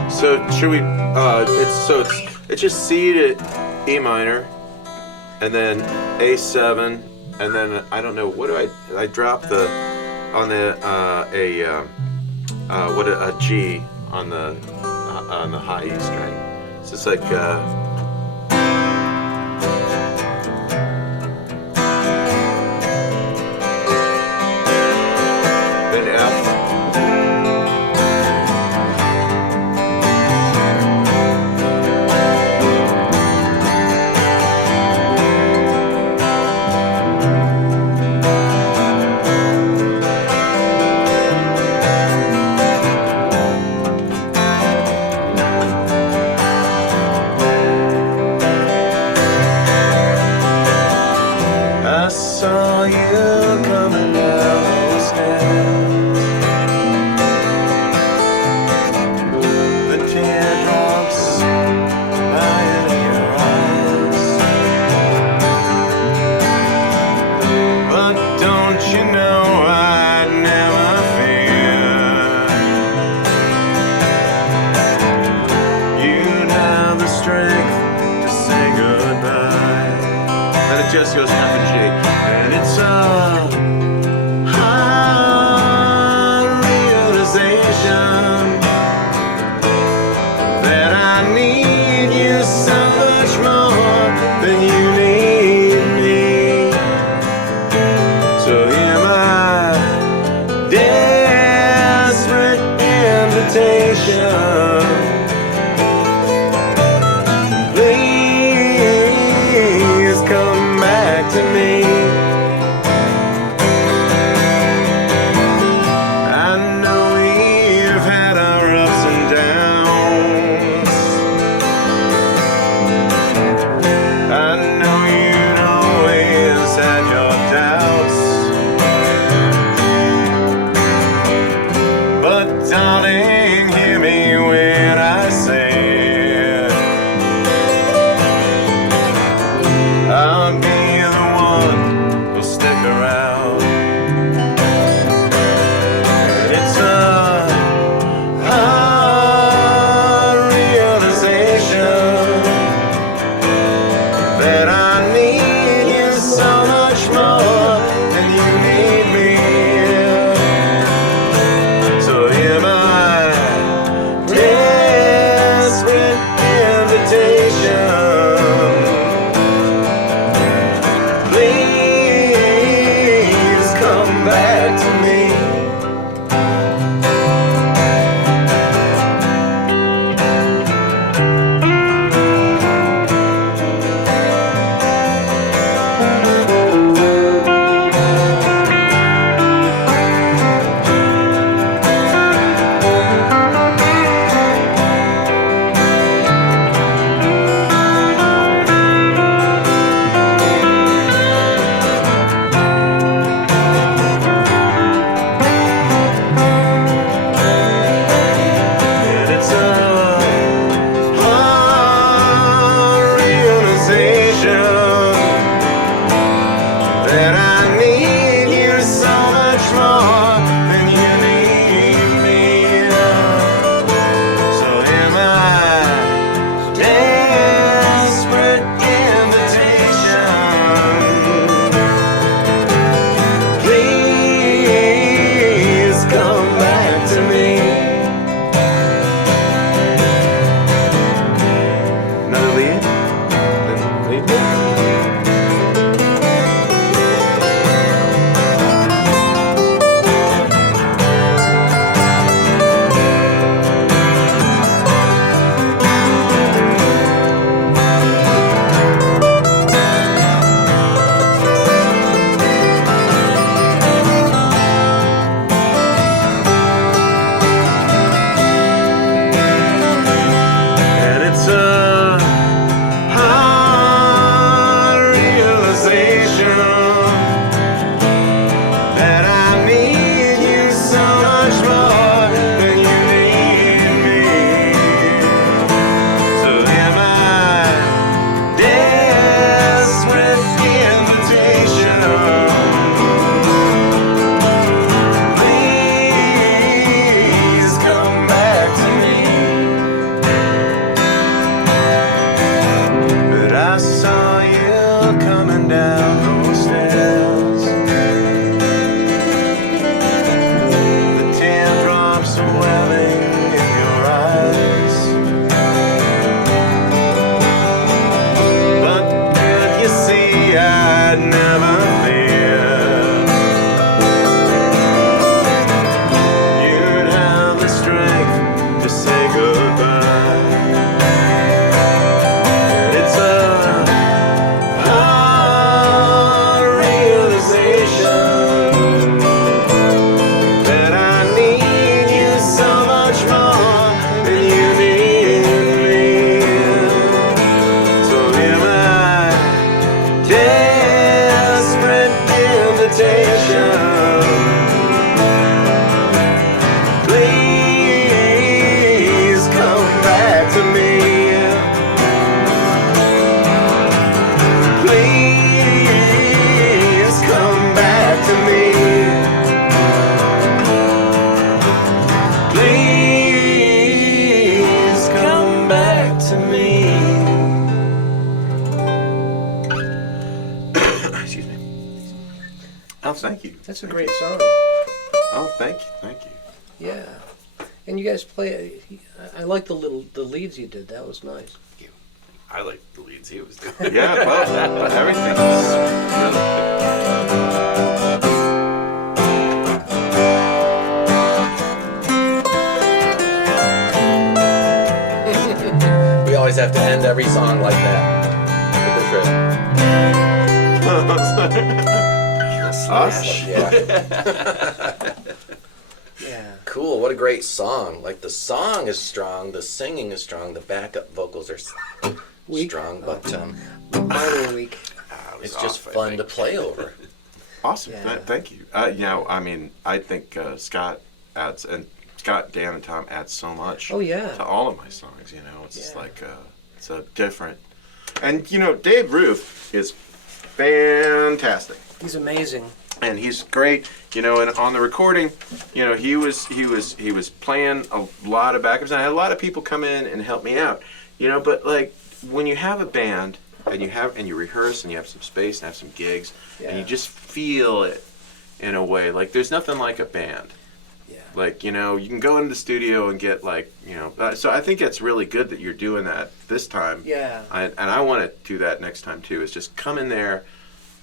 So should we? It's just C to E minor, and then A7, and then I don't know what do I drop the on the a G on the high E string. So it's like then F. I saw you coming down the stairs. The teardrops lying in your eyes. But don't you know I'd never fear you'd have the strength to say goodbye. And it just goes F and G. And it's a hard realization that I need you so much more than you need me. So hear my desperate invitation. Please come back to me. thank you. That's a great song. Oh, thank you. Yeah. And you guys play. I like the leads you did. That was nice. I like the leads he was doing. Yeah, both. Everything We always have to end every song like that. Us? Yeah. Yeah. Cool. What a great song. Like the song is strong, the singing is strong, the backup vocals are Weak? strong, but Minor week. it's just fun to play over. Awesome. Yeah. Thank you. I mean, I think Scott, Dan, and Tom add so much Oh yeah. to all of my songs. It's just Yeah. like it's a different. And Dave Roof is fantastic, He's amazing. and he's great. And on the recording, he was playing a lot of backups, and I had a lot of people come in and help me out. But like when you have a band and you rehearse and you have some space and have some gigs, and you Yeah. just feel it in a way. Like there's nothing like a band. Yeah. Like, you can go into the studio and get like, so I think it's really good that you're doing that this time. Yeah. And I want to do that next time too, is just come in there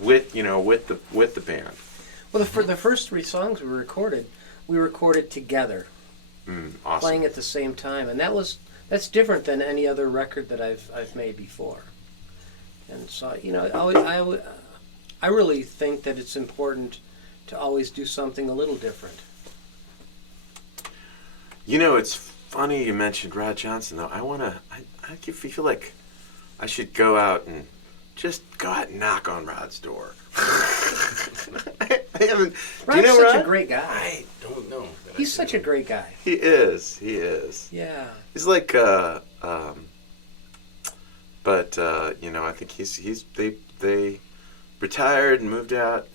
with the band. Well, the first 3 songs we recorded together, Awesome. playing at the same time, and that's different than any other record that I've made before. And so I really think that it's important to always do something a little different. It's funny you mentioned Rod Johnson though. I feel like I should go out and just go out and knock on Rod's door. I haven't. Rod's do you know such Rod? a great guy. I don't know. that He's I such a do. great guy. He is. Yeah. He's like, but I think they retired and moved out.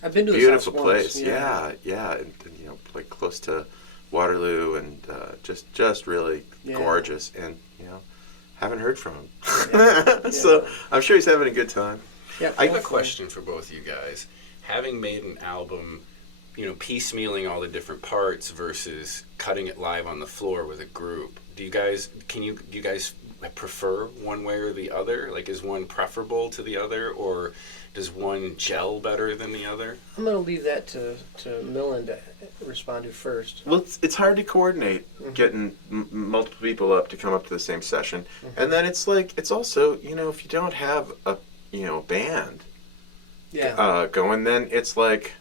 I've been to his Beautiful house place. once. Yeah, and like close to Waterloo, and just really Yeah. gorgeous. And haven't heard from him, Yeah. so I'm sure he's having a good time. Yeah. I have a question for both you guys. Having made an album, piecemealing all the different parts versus cutting it live on the floor with a group, do you guys prefer one way or the other? Like, is one preferable to the other, or does one gel better than the other? I'm going to leave that to Milan to respond to first. Well, it's hard to coordinate Mm-hmm. getting multiple people up to come up to the same session, and then it's also if you don't have a band Yeah. going, then it's like,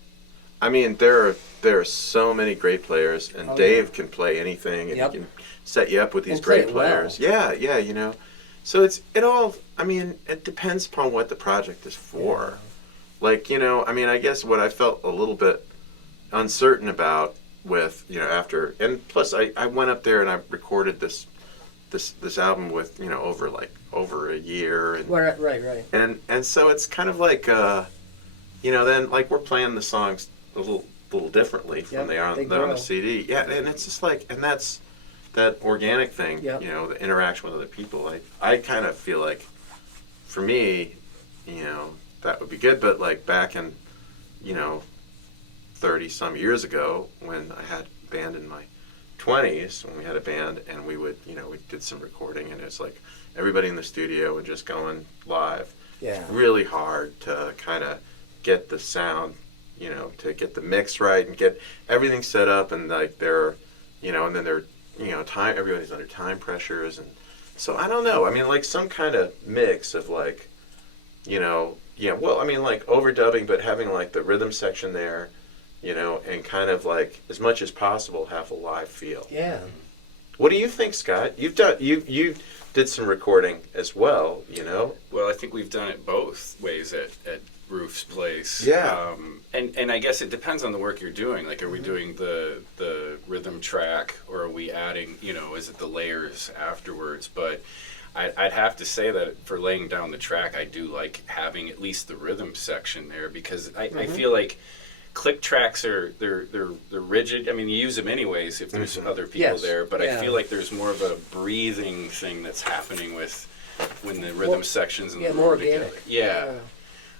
I mean, there are so many great players, and Oh, Dave can play anything, and Yep. he can set you up with these And play great it well. players. Yeah. So it depends upon what the project is for. Like, I guess what I felt a little bit uncertain about with, after, and plus I went up there and I recorded this album with, over a year, and Right. and so it's kind of like, then like we're playing the songs a little differently from Yep, they are they on the grow. CD. Yeah, and it's just like, and that's that organic thing, Yep. the interaction with other people. I kind of feel like, for me, that would be good. But like back in, 30 some years ago, when I had a band in my 20s, when we had a band and we would, we did some recording, and it's like everybody in the studio and just going live. Yeah. Really hard to kind of get the sound, to get the mix right and get everything set up, and like and then time, everybody's under time pressures, and so I don't know. I mean, like some kind of mix of like, like overdubbing, but having like the rhythm section there, and kind of like as much as possible have a live feel. Yeah. What do you think, Scott? You did some recording as well, Well, I think we've done it both ways at Roof's place. Yeah. And I guess it depends on the work you're doing. Like, are we doing the rhythm track, or are we adding, is it the layers afterwards? But I'd have to say that for laying down the track, I do like having at least the rhythm section there, because I feel like click tracks they're rigid. I mean, you use them anyways if there's other people Yes. there, but Yeah. I feel like there's more of a breathing thing that's happening when the rhythm sections and the more rhythm together. organic. Yeah.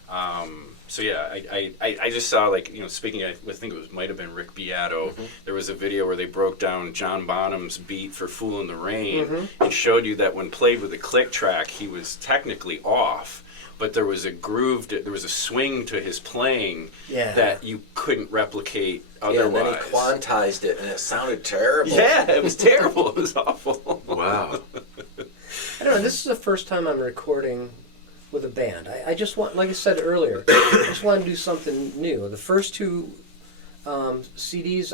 So yeah, I just saw, like, speaking, I think it might have been Rick Beato. There was a video where they broke down John Bonham's beat for "Fool in the Rain" and showed you that when played with a click track, he was technically off, but there was a groove, there was a swing to his playing that you couldn't replicate otherwise. Yeah, and then he quantized it, and it sounded terrible. Yeah, it was terrible. It was awful. Wow. I don't know. This is the first time I'm recording with a band. I just want, like I said earlier, I just want to do something new. The first two CDs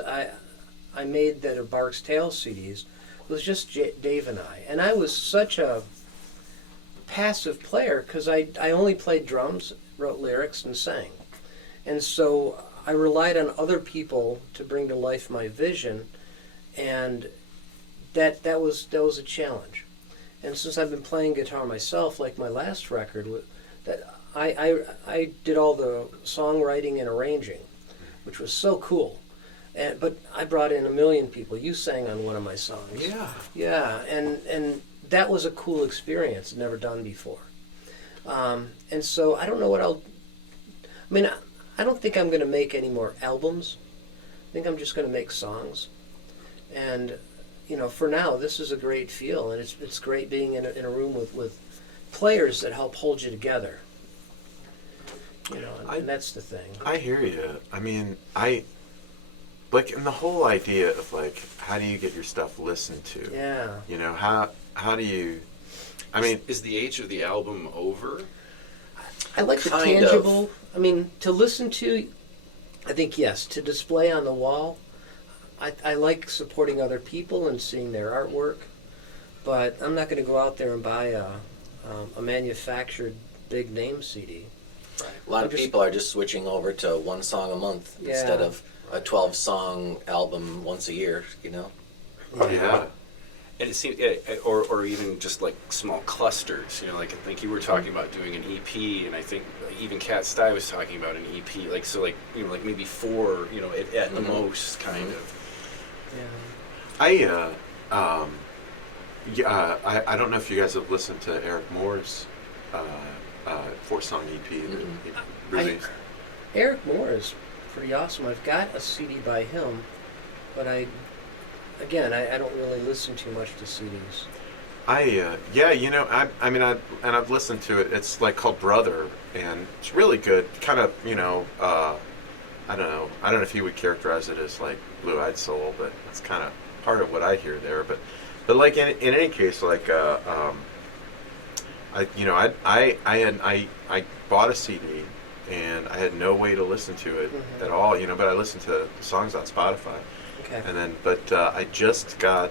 I made that are Bark's Tales CDs was just Dave and I was such a passive player because I only played drums, wrote lyrics, and sang. And so I relied on other people to bring to life my vision, and that was a challenge. And since I've been playing guitar myself, like my last record, that I did all the songwriting and arranging, which was so cool. But I brought in 1 million people. You sang on one of my songs. Yeah. Yeah, and that was a cool experience, never done before. And so I don't know what I don't think I'm going to make any more albums. I think I'm just going to make songs. And for now, this is a great feel, and it's great being in a room with players that help hold you together. And that's the thing. I hear you. I mean, and the whole idea of, like, how do you get your stuff listened to? Yeah. How do you? I mean, is the age of the album over? I like the Kind of. tangible. I mean, to listen to, I think yes. To display on the wall, I like supporting other people and seeing their artwork, but I'm not going to go out there and buy a manufactured big name CD. A lot of people are just switching over to one song a month instead of a 12-song album once a year, yeah. And it seems, or even just like small clusters, like I think you were talking about doing an EP, and I think even Cat Stye was talking about an EP, like like maybe 4, at the most, kind of. Yeah. I don't know if you guys have listened to Eric Moore's 4-song EP that he released. Eric Moore is pretty awesome. I've got a CD by him, but I don't really listen too much to CDs. I've listened to it. It's like called Brother, and it's really good. Kind of, I don't know if you would characterize it as like blue-eyed soul, but it's kind of part of what I hear there. But like in any case, like I bought a CD and I had no way to listen to it at all, but I listened to the songs on Spotify. Okay. And then, I just got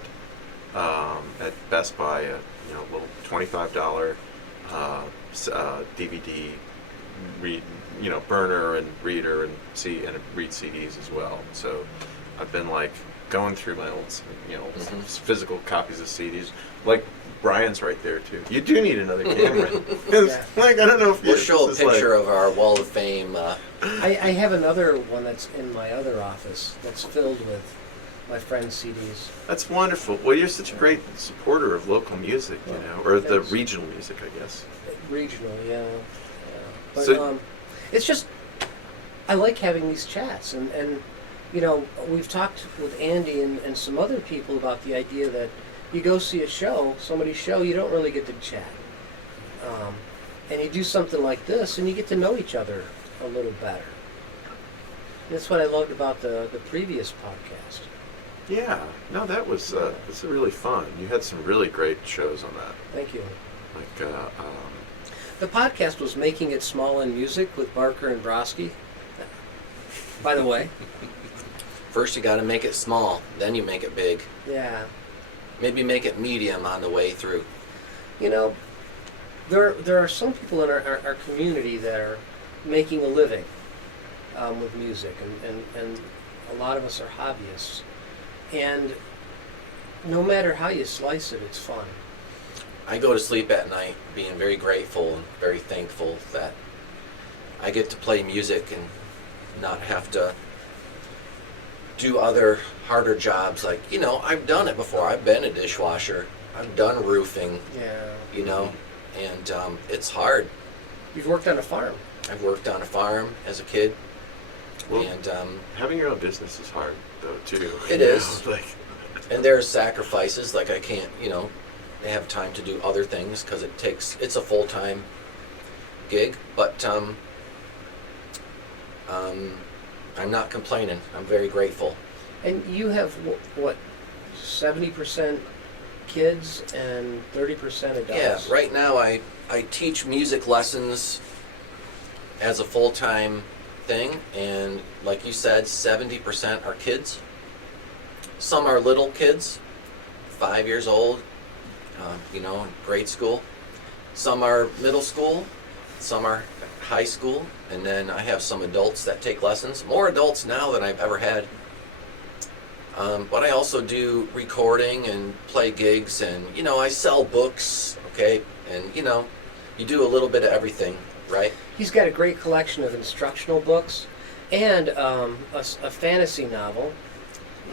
at Best Buy a little $25 DVD burner and reader and read CDs as well. So I've been like going through my old physical copies of CDs. Like Brian's right there too. You do need another camera. Like, I don't know if we'll show a picture of our Wall of Fame. I have another one that's in my other office that's filled with my friend's CDs. That's wonderful. Well, you're such a great supporter of local music, or the thanks. regional music, I guess. Regional, yeah. But So- it's just, I like having these chats, and we've talked with Andy and some other people about the idea that you go see somebody's show, you don't really get to chat. And you do something like this, and you get to know each other a little better. That's what I loved about the previous podcast. Yeah. No, that was really fun. You had some really great shows on that. Thank you. Like, The podcast was Making It Small in Music with Barker and Broski. By the way. First you got to make it small, then you make it big. Yeah. Maybe make it medium on the way through. There are some people in our community that are making a living with music, and a lot of us are hobbyists. And no matter how you slice it, it's fun. I go to sleep at night being very grateful and very thankful that I get to play music and not have to do other harder jobs. Like, I've done it before. I've been a dishwasher. I've done roofing, Yeah. and it's hard. You've worked on a farm. I've worked on a farm as a kid, Well, and having your own business is hard, though, too. It You is. know, like, and there's sacrifices. Like I can't, have time to do other things because it's a full-time gig. But I'm not complaining. I'm very grateful. And you have, what, 70% kids and 30% adults? Yeah, right now I teach music lessons as a full-time thing, and like you said, 70% are kids. Some are little kids, 5 years old, in grade school. Some are middle school, some are high school, and then I have some adults that take lessons. More adults now than I've ever had. But I also do recording and play gigs, and I sell books, okay, and you do a little bit of everything, right? He's got a great collection of instructional books and a fantasy novel.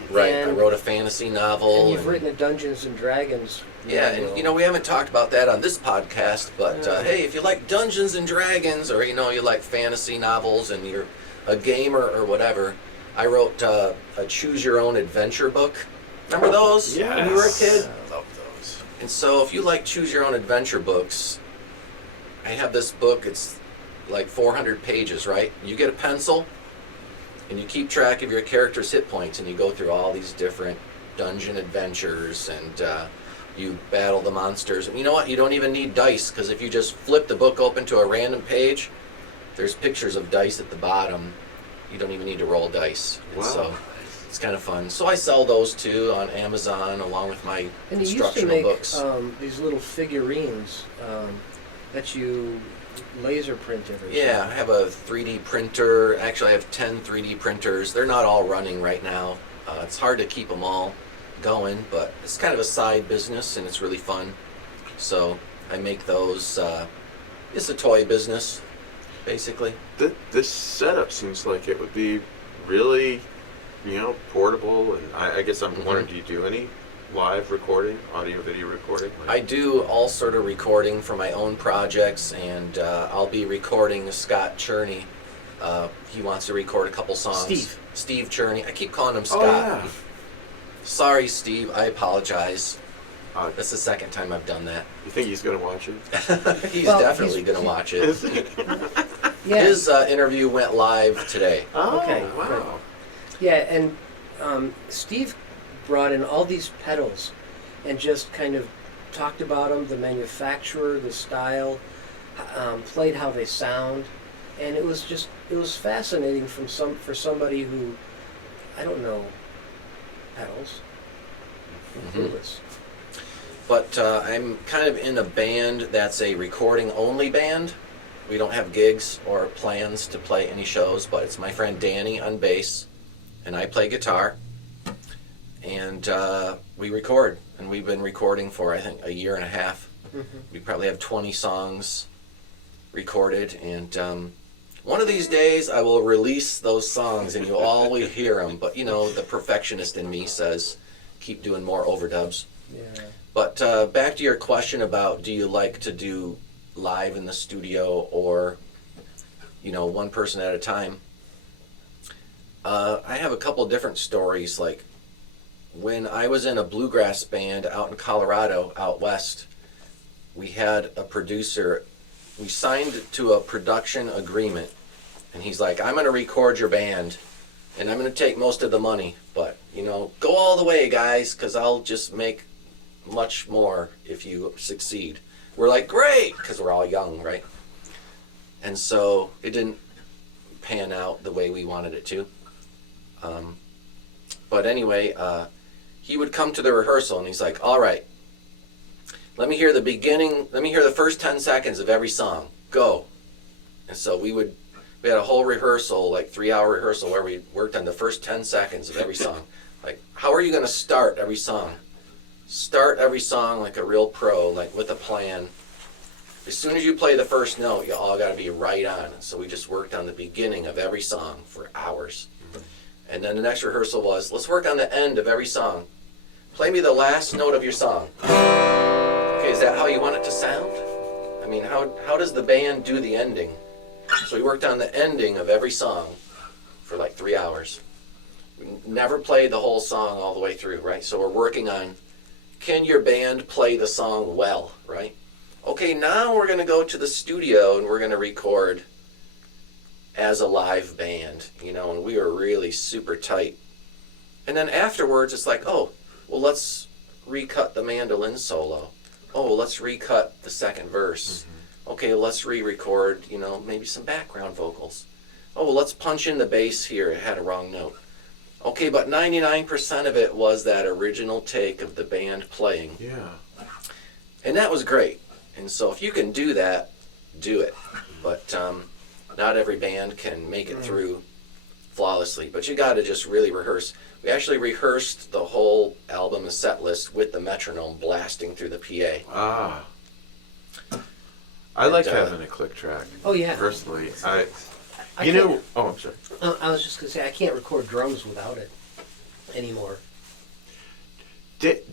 Right. And, I wrote a fantasy novel. And you've written a Dungeons and Dragons. Yeah, novel. and we haven't talked about that on this podcast, but hey, if you like Dungeons and Dragons, or you like fantasy novels, and you're a gamer or whatever, I wrote a Choose Your Own Adventure book. Remember those? Yes. When you were a kid? Love those. And so if you like Choose Your Own Adventure books, I have this book. It's like 400 pages, right? You get a pencil, and you keep track of your character's hit points, and you go through all these different dungeon adventures, and you battle the monsters. And you know what? You don't even need dice, because if you just flip the book open to a random page, there's pictures of dice at the bottom. You don't even need to roll dice. And Wow. so it's kind of fun. So I sell those too on Amazon, along with my And you used to instructional make books. these little figurines that you laser printed or Yeah, I something. have a 3D printer. Actually, I have 10 3D printers. They're not all running right now. It's hard to keep them all going, but it's kind of a side business, and it's really fun. So I make those. It's a toy business, basically. This setup seems like it would be really, portable. And I guess I'm wondering, do you do any live recording, audio, video recording? I do all sort of recording for my own projects, and I'll be recording Scott Cherney. He wants to record a couple songs. Steve Cherney. I keep calling him Scott. Oh, yeah. Sorry, Steve. I apologize. Uh, That's the second time I've done that. You think he's going to watch it? He's Well, definitely he's- going to watch it. Yeah. His interview went live today. Oh, Okay, wow. Yeah, and Steve brought in all these pedals and just kind of talked about them, the manufacturer, the style, played how they sound, and it was fascinating for somebody who, I don't know, pedals. Clueless. But I'm kind of in a band that's a recording only band. We don't have gigs or plans to play any shows, but it's my friend Danny on bass, and I play guitar. And we record, and we've been recording for, I think, a year and a half. We probably have 20 songs recorded, and one of these days I will release those songs, and you'll always hear them. But, the perfectionist in me says, keep doing more overdubs. Yeah. But back to your question about, do you like to do live in the studio or, one person at a time? I have a couple different stories. Like, when I was in a bluegrass band out in Colorado, out west, we had a producer. We signed to a production agreement, and he's like, I'm going to record your band, and I'm going to take most of the money, but, go all the way, guys, because I'll just make much more if you succeed. We're like, great, because we're all young, right? And so it didn't pan out the way we wanted it to. But anyway, he would come to the rehearsal, and he's like, all right, let me hear the beginning, let me hear the first 10 seconds of every song. Go. And so we had a whole rehearsal, like 3-hour rehearsal, where we worked on the first 10 seconds of every song. Like, how are you going to start every song? Start every song like a real pro, like with a plan. As soon as you play the first note, you all got to be right on. So we just worked on the beginning of every song for hours. And then the next rehearsal was, let's work on the end of every song. Play me the last note of your song. Okay, is that how you want it to sound? I mean, how does the band do the ending? So we worked on the ending of every song for like 3 hours. We never played the whole song all the way through, right? So we're working on, can your band play the song well, right? Okay, now we're going to go to the studio and we're going to record as a live band, you know, and we were really super tight. And then afterwards, it's like, oh, well, let's recut the mandolin solo. Oh, well, let's recut the second verse. Okay, well, let's re-record, you know, maybe some background vocals. Oh, well, let's punch in the bass here. It had a wrong note. Okay, but 99% of it was that original take of the band playing. Yeah. And that was great. And so if you can do that, do it. But not every band can make it through flawlessly. But you got to just really rehearse. We actually rehearsed the whole album and set list with the metronome blasting through the PA. Ah. I like And, having a click track. Oh yeah. Personally, I you can't- know. Oh, I'm sorry. I was just gonna say I can't record drums without it anymore.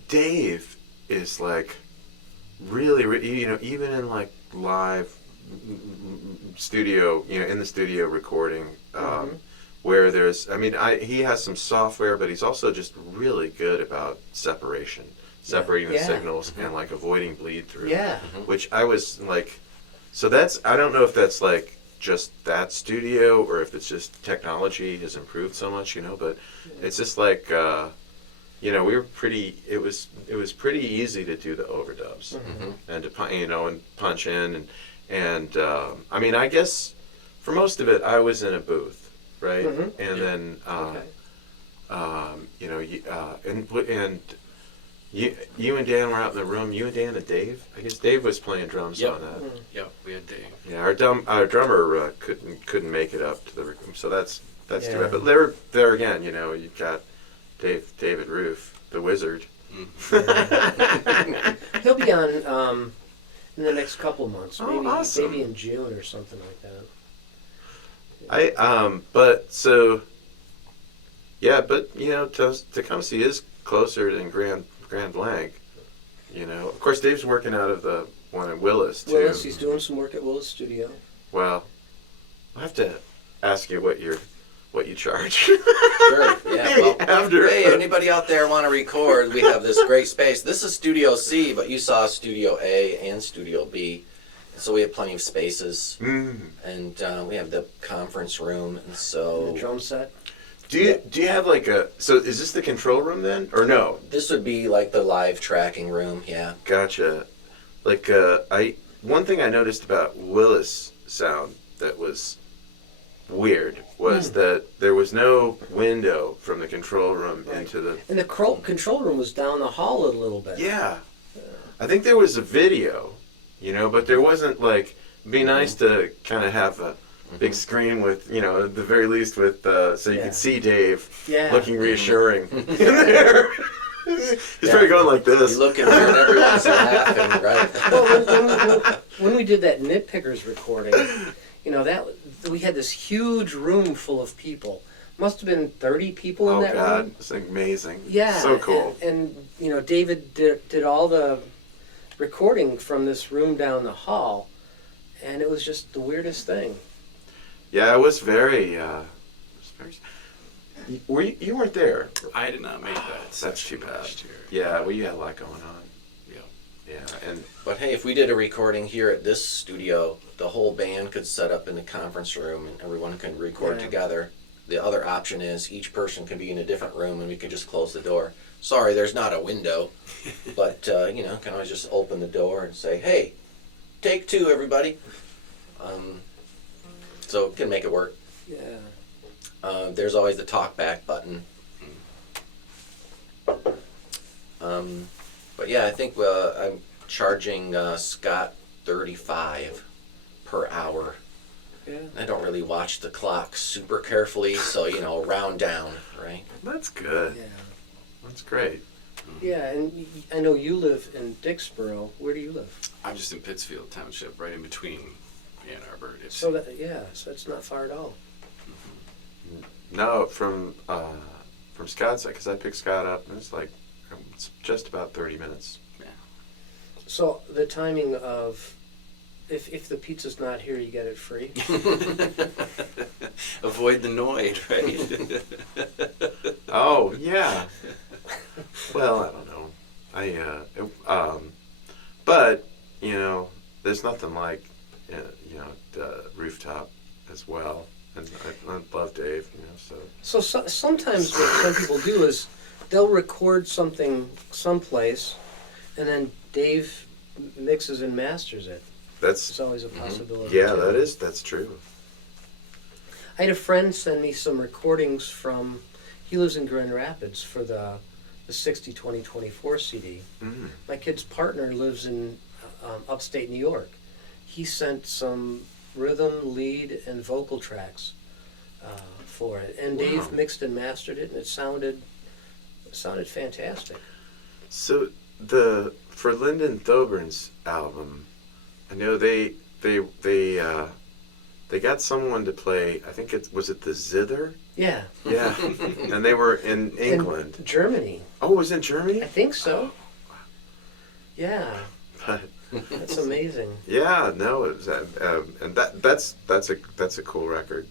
Dave is like really, you know, even in like live studio, you know, in the studio recording, where there's, I mean, he has some software, but he's also just really good about separating the Yeah. signals and like avoiding bleed through. Yeah. Which I was like, so that's, I don't know if that's like just that studio or if it's just technology has improved so much, you know, but it's just like, you know, we were pretty, it was pretty easy to do the overdubs and to, you know, and punch in and I mean, I guess for most of it, I was in a booth, right? And then, you know, and you and Dan were out in the room. You and Dan and Dave. I guess Dave was playing drums Yep. on that. Yep, we had Dave. Yeah, our drummer couldn't make it up to the room, so that's too Yeah. bad. But there again, you know, you've got David Roof, the wizard. He'll be on in the next couple of months. Oh, Maybe awesome. maybe in June or something like that. But so yeah, but you know, Tecumseh is closer than Grand Blanc. You know, of course, Dave's working out of the one in Willis too. Willis, he's doing some work at Willis Studio. Well, I'll have to ask you what you charge. Sure, yeah. Well, After- hey, anybody out there want to record? We have this great space. This is Studio C, but you saw Studio A and Studio B. So we have plenty of spaces. And we have the conference room. And so The drum set. Do you have like so is this the control room then? Or no? this would be like the live tracking room, yeah. Gotcha. Like one thing I noticed about Willis sound that was weird was that there was no window from the control room into the And the control room was down the hall a little bit. Yeah. I think there was a video, you know, but there wasn't like it'd be nice to kind of have a big screen with, you know, at the very least with so you Yeah. can see Dave Yeah. looking reassuring in there. He's probably going like You this. look in here and everyone's laughing, right? Well, when we did that Nitpickers recording, you know, that we had this huge room full of people. Must have been 30 people in Oh that God, room. it's amazing. Yeah. So cool. And you know, David did all the recording from this room down the hall, and it was just the weirdest thing. Yeah, it was very. You weren't there? I did not make that. That's session too bad. last year. Yeah, well, you had a lot going on. Yeah. Yeah, and But hey, if we did a recording here at this studio, the whole band could set up in the conference room and everyone can record Yeah. together. The other option is each person can be in a different room and we can just close the door. Sorry, there's not a window, but you know, can always just open the door and say, "Hey, take two, everybody." So it can make it work. Yeah. There's always the talk back button. But yeah, I think I'm charging Scott $35 per hour. Yeah. I don't really watch the clock super carefully, so you know, round down, right? that's good. Yeah. That's great. Yeah, and I know you live in Dixboro. Where do you live? I'm just in Pittsfield Township, right in between Ann Arbor. It's So so it's not far at all. No, from Scott's side, because I picked Scott up, and it's just about 30 minutes. So the timing of if the pizza's not here, you get it free. Avoid the Noid, right? Oh yeah. Well, I don't know. But you know, there's nothing like the rooftop as well. And I love Dave. You know, So sometimes what some people do is they'll record something someplace, and then Dave mixes and masters it. that's It's always a possibility. yeah, too. that's true. I had a friend send me some recordings from. He lives in Grand Rapids for the 60-20-24 CD. Mm. My kid's partner lives in upstate New York. He sent some rhythm, lead, and vocal tracks for it, and Wow. Dave mixed and mastered it, and it sounded fantastic. So for Lyndon Thoburn's album, I know they got someone to play. I think it was the zither. Yeah, Yeah, and they were in England. in Germany, Oh, it was in Germany. I think so. Yeah, But that's amazing. yeah, no, it was, and that's a cool record.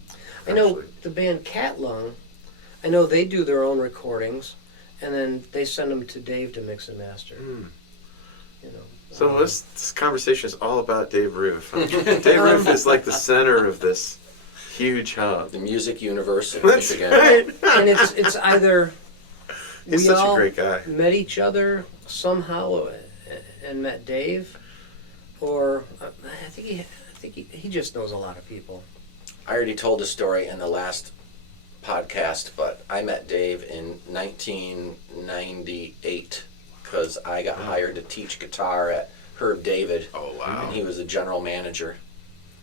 I know actually. the band Cat Lung. I know they do their own recordings, and then they send them to Dave to mix and master. Mm. You know. So this conversation is all about Dave Roof. Dave Roof is like the center of this huge hub. The music universe in That's Michigan. right. And it's either He's we such all a great guy. met each other somehow and met Dave, or I think he just knows a lot of people. I already told the story in the last podcast, but I met Dave in 1998 because I got hired to teach guitar at Herb David. Oh, wow. And he was a general manager.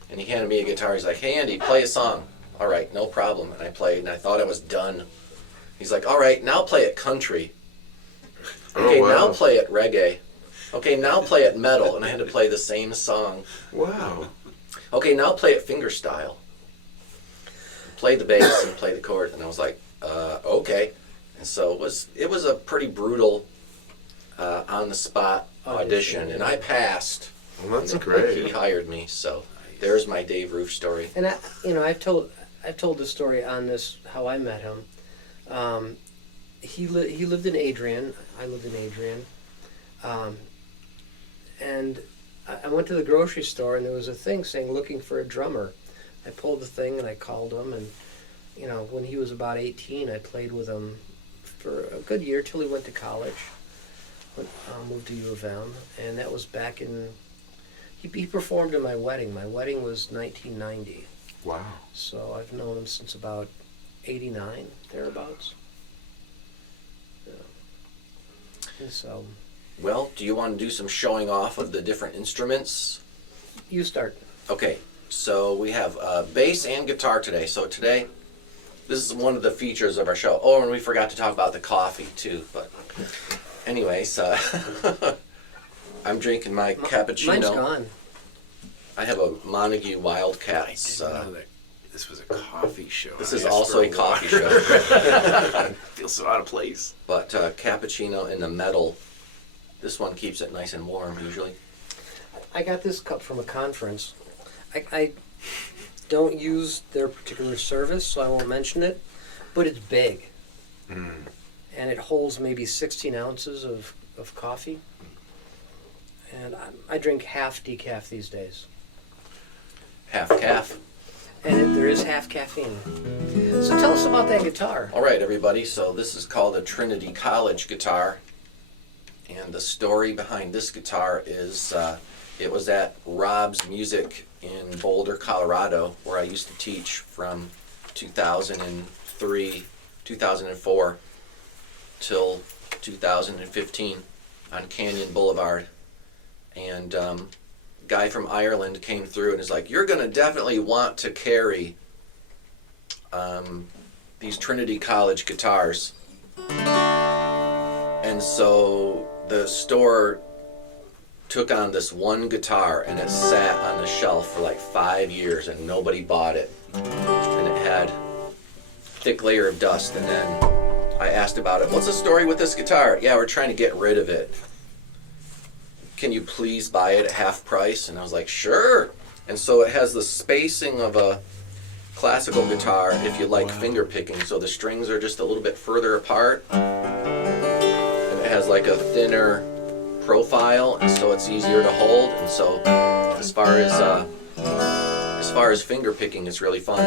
And he handed me a guitar. He's like, "Hey, Andy, play a song." "All right, no problem." And I played, and I thought I was done. He's like, "All right, now play it country." "Okay, wow. now play it reggae." "Okay, now play it metal." And I had to play the same song. Wow. "Okay, now play it fingerstyle." Play the bass and play the chord, and I was like, okay. And so it was a pretty brutal on the spot audition, and I passed. Well, that's And great. He hired me, so there's my Dave Roof story. And I've told the story on this how I met him. He lived in Adrian. I lived in Adrian, and I went to the grocery store, and there was a thing saying looking for a drummer. I pulled the thing and I called him, and when he was about 18, I played with him for a good year till he went to college. Moved to U of M, and that was back in. He performed in my wedding. My wedding was 1990. Wow. So I've known him since about 89, thereabouts. Yeah. And so, Well, do you want to do some showing off of the different instruments? you start. Okay, so we have bass and guitar today. So today, this is one of the features of our show. Oh, and we forgot to talk about the coffee too. But anyways, I'm drinking my cappuccino. Mine's gone. I have a Montague Wildcats. I didn't know that this was a coffee show. This I is asked also for a coffee water. show. I feel so out of place. But cappuccino in the metal. This one keeps it nice and warm usually. I got this cup from a conference. I don't use their particular service, so I won't mention it, but it's big. Mm. And it holds maybe 16 ounces of coffee. And I drink half decaf these days. Half calf. And there is half caffeine. So tell us about that guitar. All right, everybody. So this is called a Trinity College guitar. And the story behind this guitar is it was at Rob's Music in Boulder, Colorado, where I used to teach from 2003, 2004 till 2015 on Canyon Boulevard. And guy from Ireland came through and is like, "You're going to definitely want to carry these Trinity College guitars." And so the store took on this one guitar, and it sat on the shelf for like 5 years, and nobody bought it. And it had a thick layer of dust. And then I asked about it. "What's the story with this guitar?" "Yeah, we're trying to get rid of it." can you please buy it at half price? And I was like, sure. And so it has the spacing of a classical guitar if you like finger picking. So the strings are just a little bit further apart. And it has like a thinner profile, and so it's easier to hold. And so as far as finger picking, it's really fun.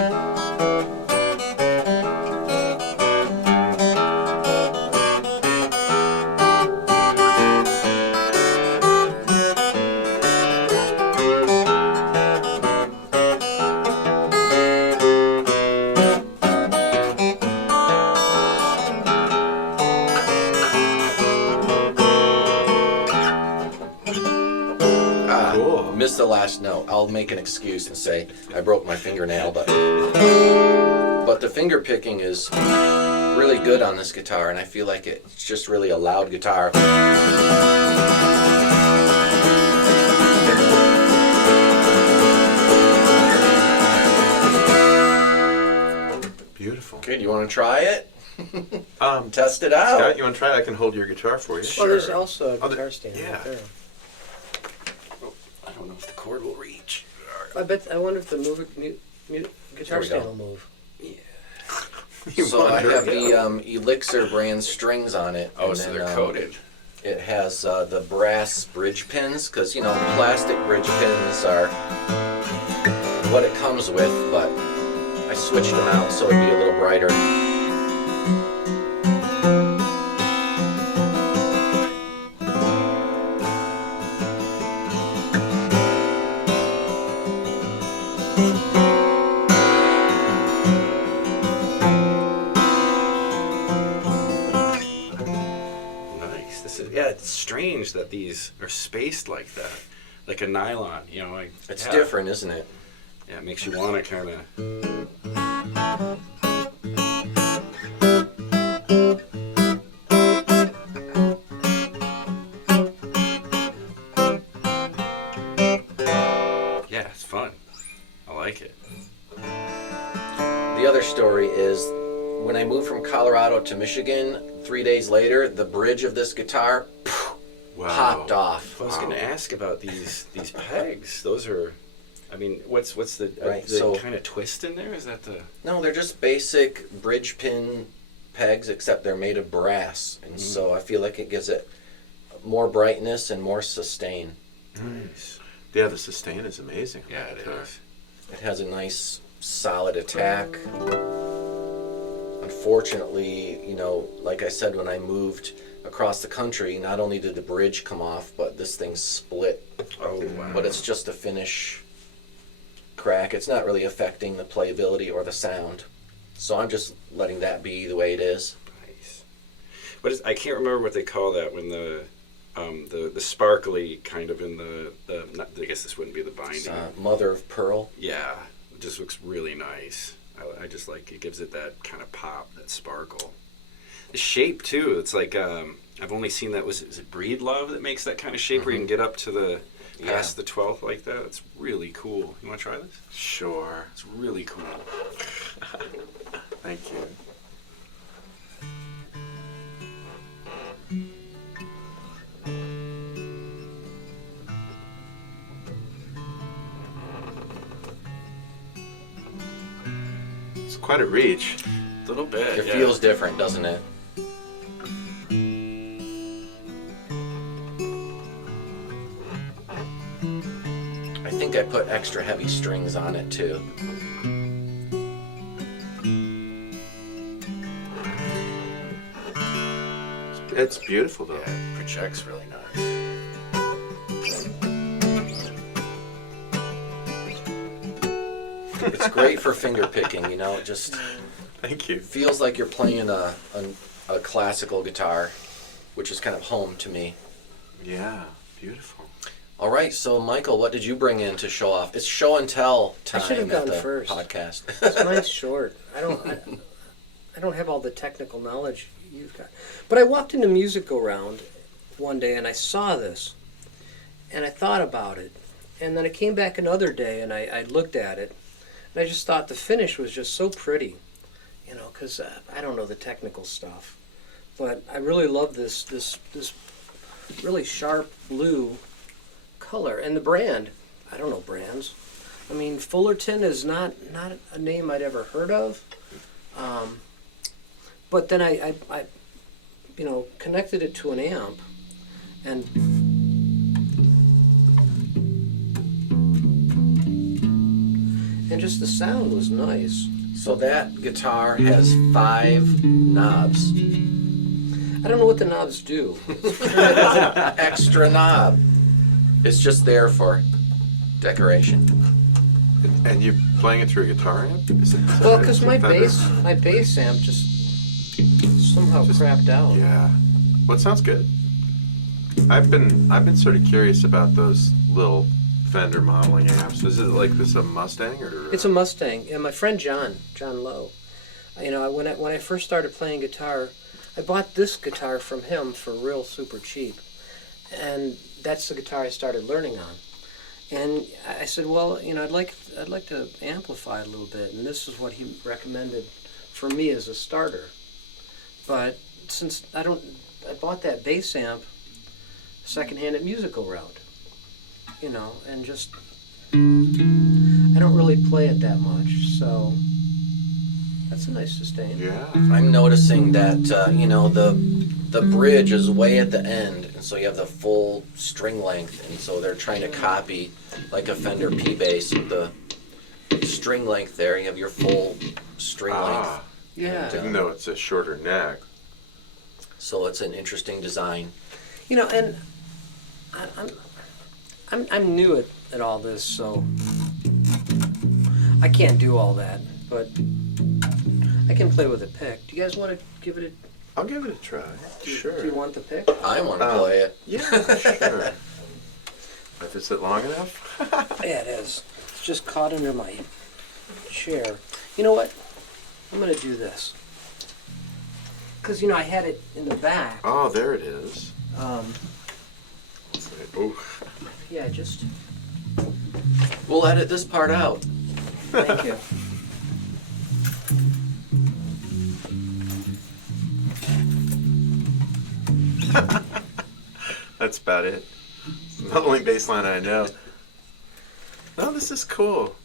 Cool. Missed the last note. I'll make an excuse and say I broke my fingernail, but the finger picking is really good on this guitar, and I feel like it's just really a loud guitar. Beautiful. Okay, do you want to try it? Um, Test it out. Scott, you want to try it? I can hold your guitar for you. Well, there's also a Oh, guitar stand yeah. right there. I don't know if the cord will reach. I wonder if the guitar we stand go. will move. So I wonder. have the Elixir brand strings on it. Oh, and so then, they're coated. It has the brass bridge pins, because plastic bridge pins are what it comes with, but I switched them out so it'd be a little brighter. Nice. It's strange that these are spaced like that, like a nylon. It's different, isn't it? Yeah, it makes you want to kind of. Yeah, it's fun. I like it. The other story is when I moved from Colorado to Michigan, 3 days later, the bridge of this guitar Wow. popped off. I was going to ask about these pegs. Those are, what's the, Right, the so- kind of twist in there? Is that the? No, they're just basic bridge pin pegs, except they're made of brass, and so I feel like it gives it more brightness and more sustain. Nice. Yeah, the sustain is amazing. on Yeah, that it guitar. is. It has a nice solid attack. Unfortunately, like I said, when I moved across the country, not only did the bridge come off, but this thing split. Oh, wow. But it's just a finish crack. It's not really affecting the playability or the sound. So I'm just letting that be the way it is. Nice. I can't remember what they call that when the sparkly kind of in I guess this wouldn't be the binding. It's mother of pearl. Yeah, it just looks really nice. I just like it. Gives it that kind of pop, that sparkle. The shape too. It's like I've only seen that. Is it Breedlove that makes that kind of shape where you can get up to the past the 12th like that? It's really cool. You want to try this? Sure. It's really cool. Thank you. It's quite a reach. A little bit. It yeah. feels different, doesn't it? I think I put extra heavy strings on it too. It's beautiful though. Yeah, it projects really nice. It's great for finger picking, it just Thank you. feels like you're playing a classical guitar, which is kind of home to me. Yeah, beautiful. All right, so Michael, what did you bring in to show off? It's show and tell I should time have at gone the first. podcast. Mine's short. I don't have all the technical knowledge you've got. But I walked into Music Around one day and I saw this, and I thought about it, and then I came back another day and I looked at it, and I just thought the finish was just so pretty, because I don't know the technical stuff, but I really love this really sharp blue color. And the brand, I don't know brands. I mean, Fullerton is not a name I'd ever heard of. But then I connected it to an amp, and just the sound was nice. So that guitar has 5 knobs. I don't know what the knobs do. Extra knob. It's just there for decoration. And you playing it through a guitar amp? Well, because my bass amp just somehow crapped out. Yeah. Well, it sounds good. I've been sort of curious about those little Fender modeling amps. Is it like this a Mustang or? It's a Mustang. And my friend John Lowe. When I first started playing guitar, I bought this guitar from him for real super cheap, and that's the guitar I started learning on. And I said, well, I'd like to amplify a little bit, and this is what he recommended for me as a starter. But since I bought that bass amp secondhand at Musical Route, and just I don't really play it that much, so that's a nice sustain. Yeah. I'm noticing that the bridge is way at the end, and so you have the full string length, and so they're trying to copy like a Fender P bass with the string length there. You have your full string length. Yeah. Even though it's a shorter neck. So it's an interesting design. And I'm new at all this, so I can't do all that, but I can play with a pick. Do you guys want to give it I'll give it a try. Sure. Do you want the pick? I want to play it. Yeah, sure. But is it long enough? Yeah, it is. It's just caught under my chair. You know what? I'm going to do this. Because, I had it in the back. Oh, there it is. Oh. Yeah, just... We'll edit this part out. Thank you. That's about it. It's the only bass line I know. Oh, this is cool.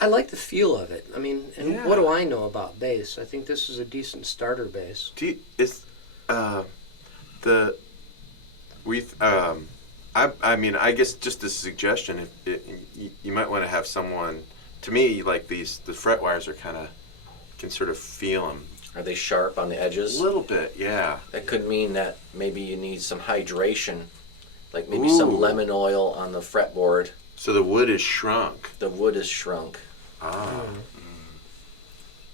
I like the feel of it. I mean, and Yeah. what do I know about bass? I think this is a decent starter bass. I mean, I guess just a suggestion. You might want to have someone. To me, like the fret wires are can sort of feel them. Are they sharp on the edges? A little bit, yeah. That could mean that maybe you need some hydration, like maybe some lemon oil on the fretboard. So the wood is shrunk. The wood is shrunk. Ah.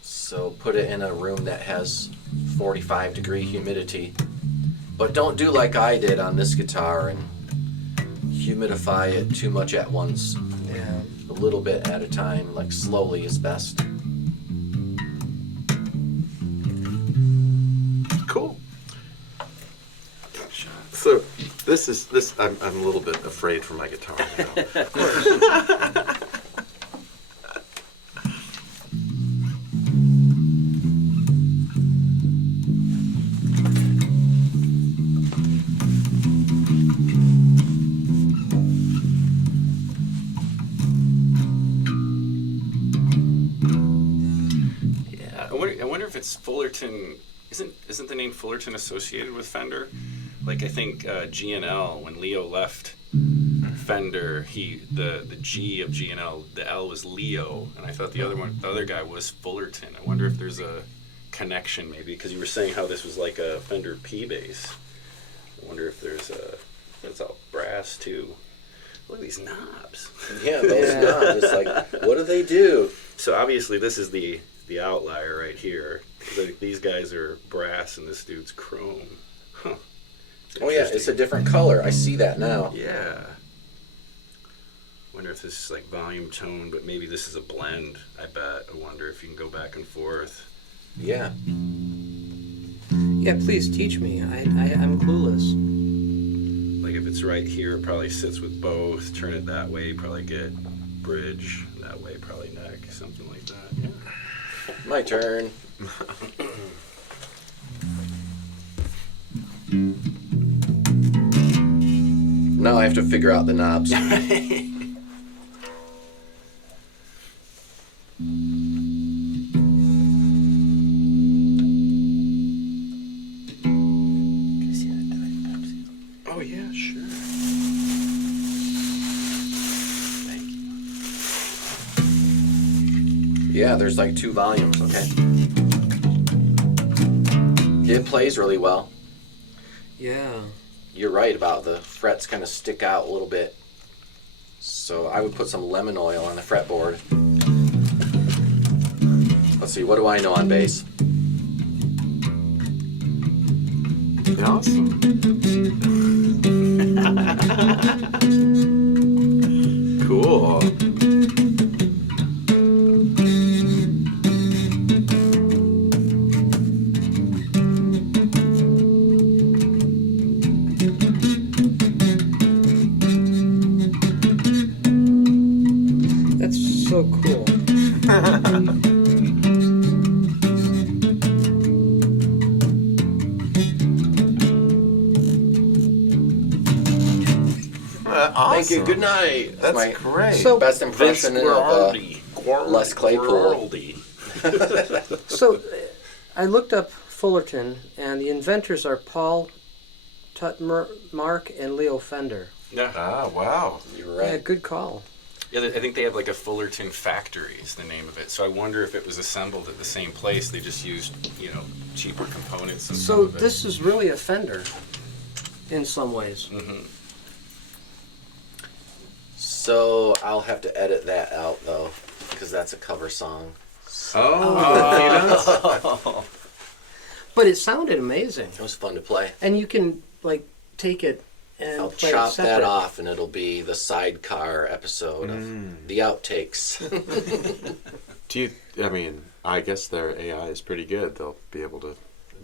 So put it in a room that has 45-degree humidity. But don't do like I did on this guitar and humidify it too much at once. Yeah. A little bit at a time, like slowly is best. Cool. So this I'm a little bit afraid for my guitar now. Of course. Yeah, I wonder if it's Fullerton. Isn't the name Fullerton associated with Fender? Like I think G&L, when Leo left Fender, the G of G&L, the L was Leo, and I thought the other guy was Fullerton. I wonder if there's a connection maybe, because you were saying how this was like a Fender P bass. I wonder if that's all brass too. Look at these knobs. Yeah, those knobs. It's like, what do they do? So obviously this is the outlier right here. These guys are brass and this dude's chrome. Huh. Oh yeah, it's a different color. I see that now. Yeah. Wonder if this is like volume tone, but maybe this is a blend. I bet. I wonder if you can go back and forth. Yeah. Yeah, please teach me. I'm clueless. Like if it's right here, it probably sits with both. Turn it that way, probably get bridge. That way, probably neck. Something like that. Yeah. My turn. Now I have to figure out the knobs. Oh yeah, sure. Thank you. Yeah, there's like 2 volumes, okay. It plays really well. Yeah. You're right about the frets kind of stick out a little bit. So I would put some lemon oil on the fretboard. Let's see, what do I know on bass? Awesome. Cool. That's so cool. Awesome. Thank you, good night. That's my great. So- best Vince impression of Les Claypool. So I looked up Fullerton, and the inventors are Paul Tutmark and Leo Fender. Yeah. Ah, wow. You're Yeah, right. good call. Yeah, I think they have like a Fullerton factory is the name of it. So I wonder if it was assembled at the same place. They just used, cheaper components. And So this is really a Fender in some ways. Mm-hmm. So I'll have to edit that out though, because that's a cover song. Oh, But it sounded amazing. It was fun to play. And you can like take it and I'll play it chop separate. that off and it'll be the sidecar episode of the outtakes. I guess their AI is pretty good. They'll be able to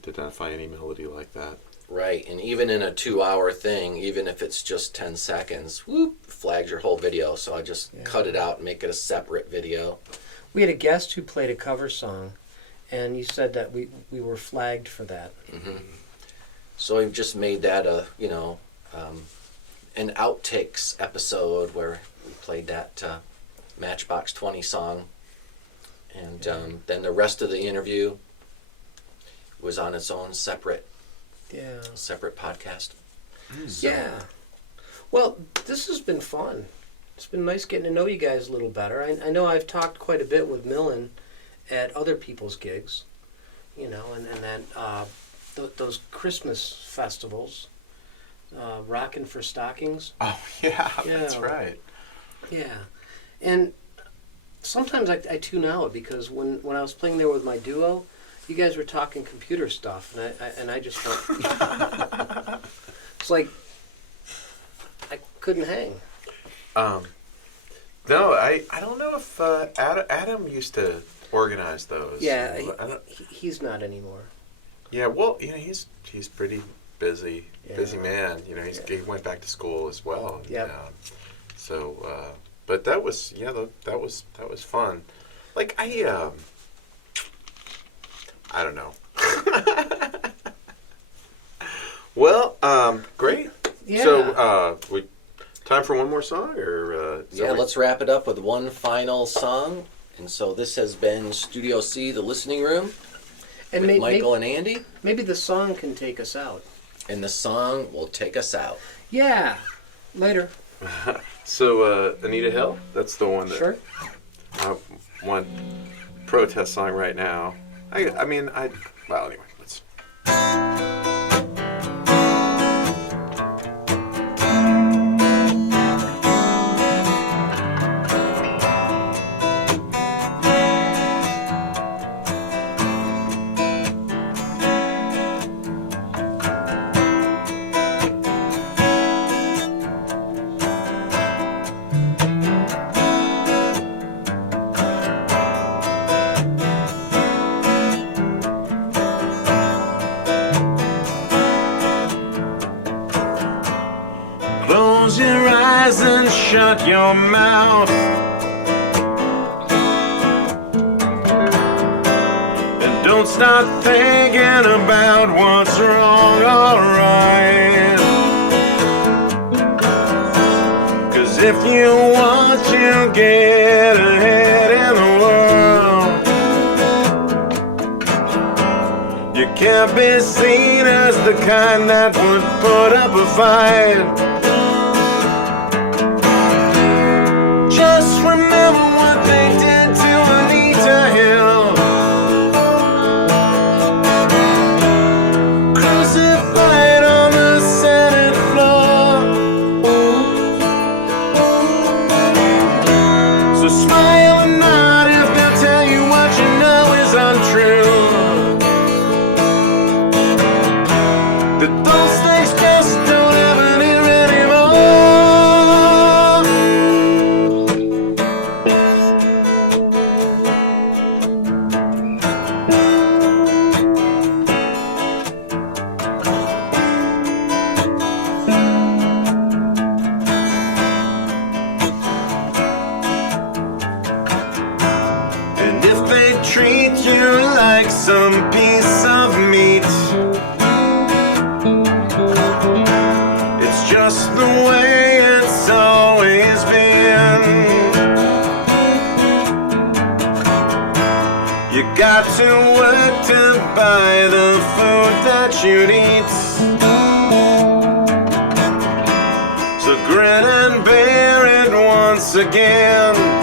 identify any melody like that. Right, and even in a 2-hour thing, even if it's just 10 seconds, whoop, flags your whole video. So I just cut it out and make it a separate video. We had a guest who played a cover song, and you said that we were flagged for that. Mm-hmm. So I've just made that an outtakes episode where we played that Matchbox 20 song. And then the rest of the interview was on its own separate podcast. So, Yeah. Well, this has been fun. It's been nice getting to know you guys a little better. I know I've talked quite a bit with Milan at other people's gigs, and then those Christmas festivals, Rockin' for Stockings. Oh, yeah, Yeah. that's right. Yeah. And sometimes I tune out because when I was playing there with my duo, you guys were talking computer stuff, and I just felt it's like I couldn't hang. No, I don't know if Adam used to organize those. Yeah, I don't, he's not anymore. yeah. Well, he's pretty busy Yeah. man. He went back to school as well. and, Yep. So, but that was that was fun. Like I don't know. Well, great. Yeah. So, we time for one more song, or let's wrap it up with one final song. And so this has been Studio C, the listening room, and with Michael and Andy. maybe the song can take us out. And the song will take us out. Yeah. Later. So Anita Hill, that's the one that Sure. one protest song right now. Well, anyway, let's. Close your eyes and shut your mouth. And don't start thinking about what's wrong or right. you want to get ahead in the world. You can't be seen as the kind that would put up a fight. Just remember what they did to Anita Hill. Crucified on the Senate floor. So smile and nod if they'll tell you what you know is untrue. That those things just don't happen here anymore. And if they treat you like some piece of meat, it's just the way it's always been. You got to work to buy the food that you'd eat. So grin and bear it once again.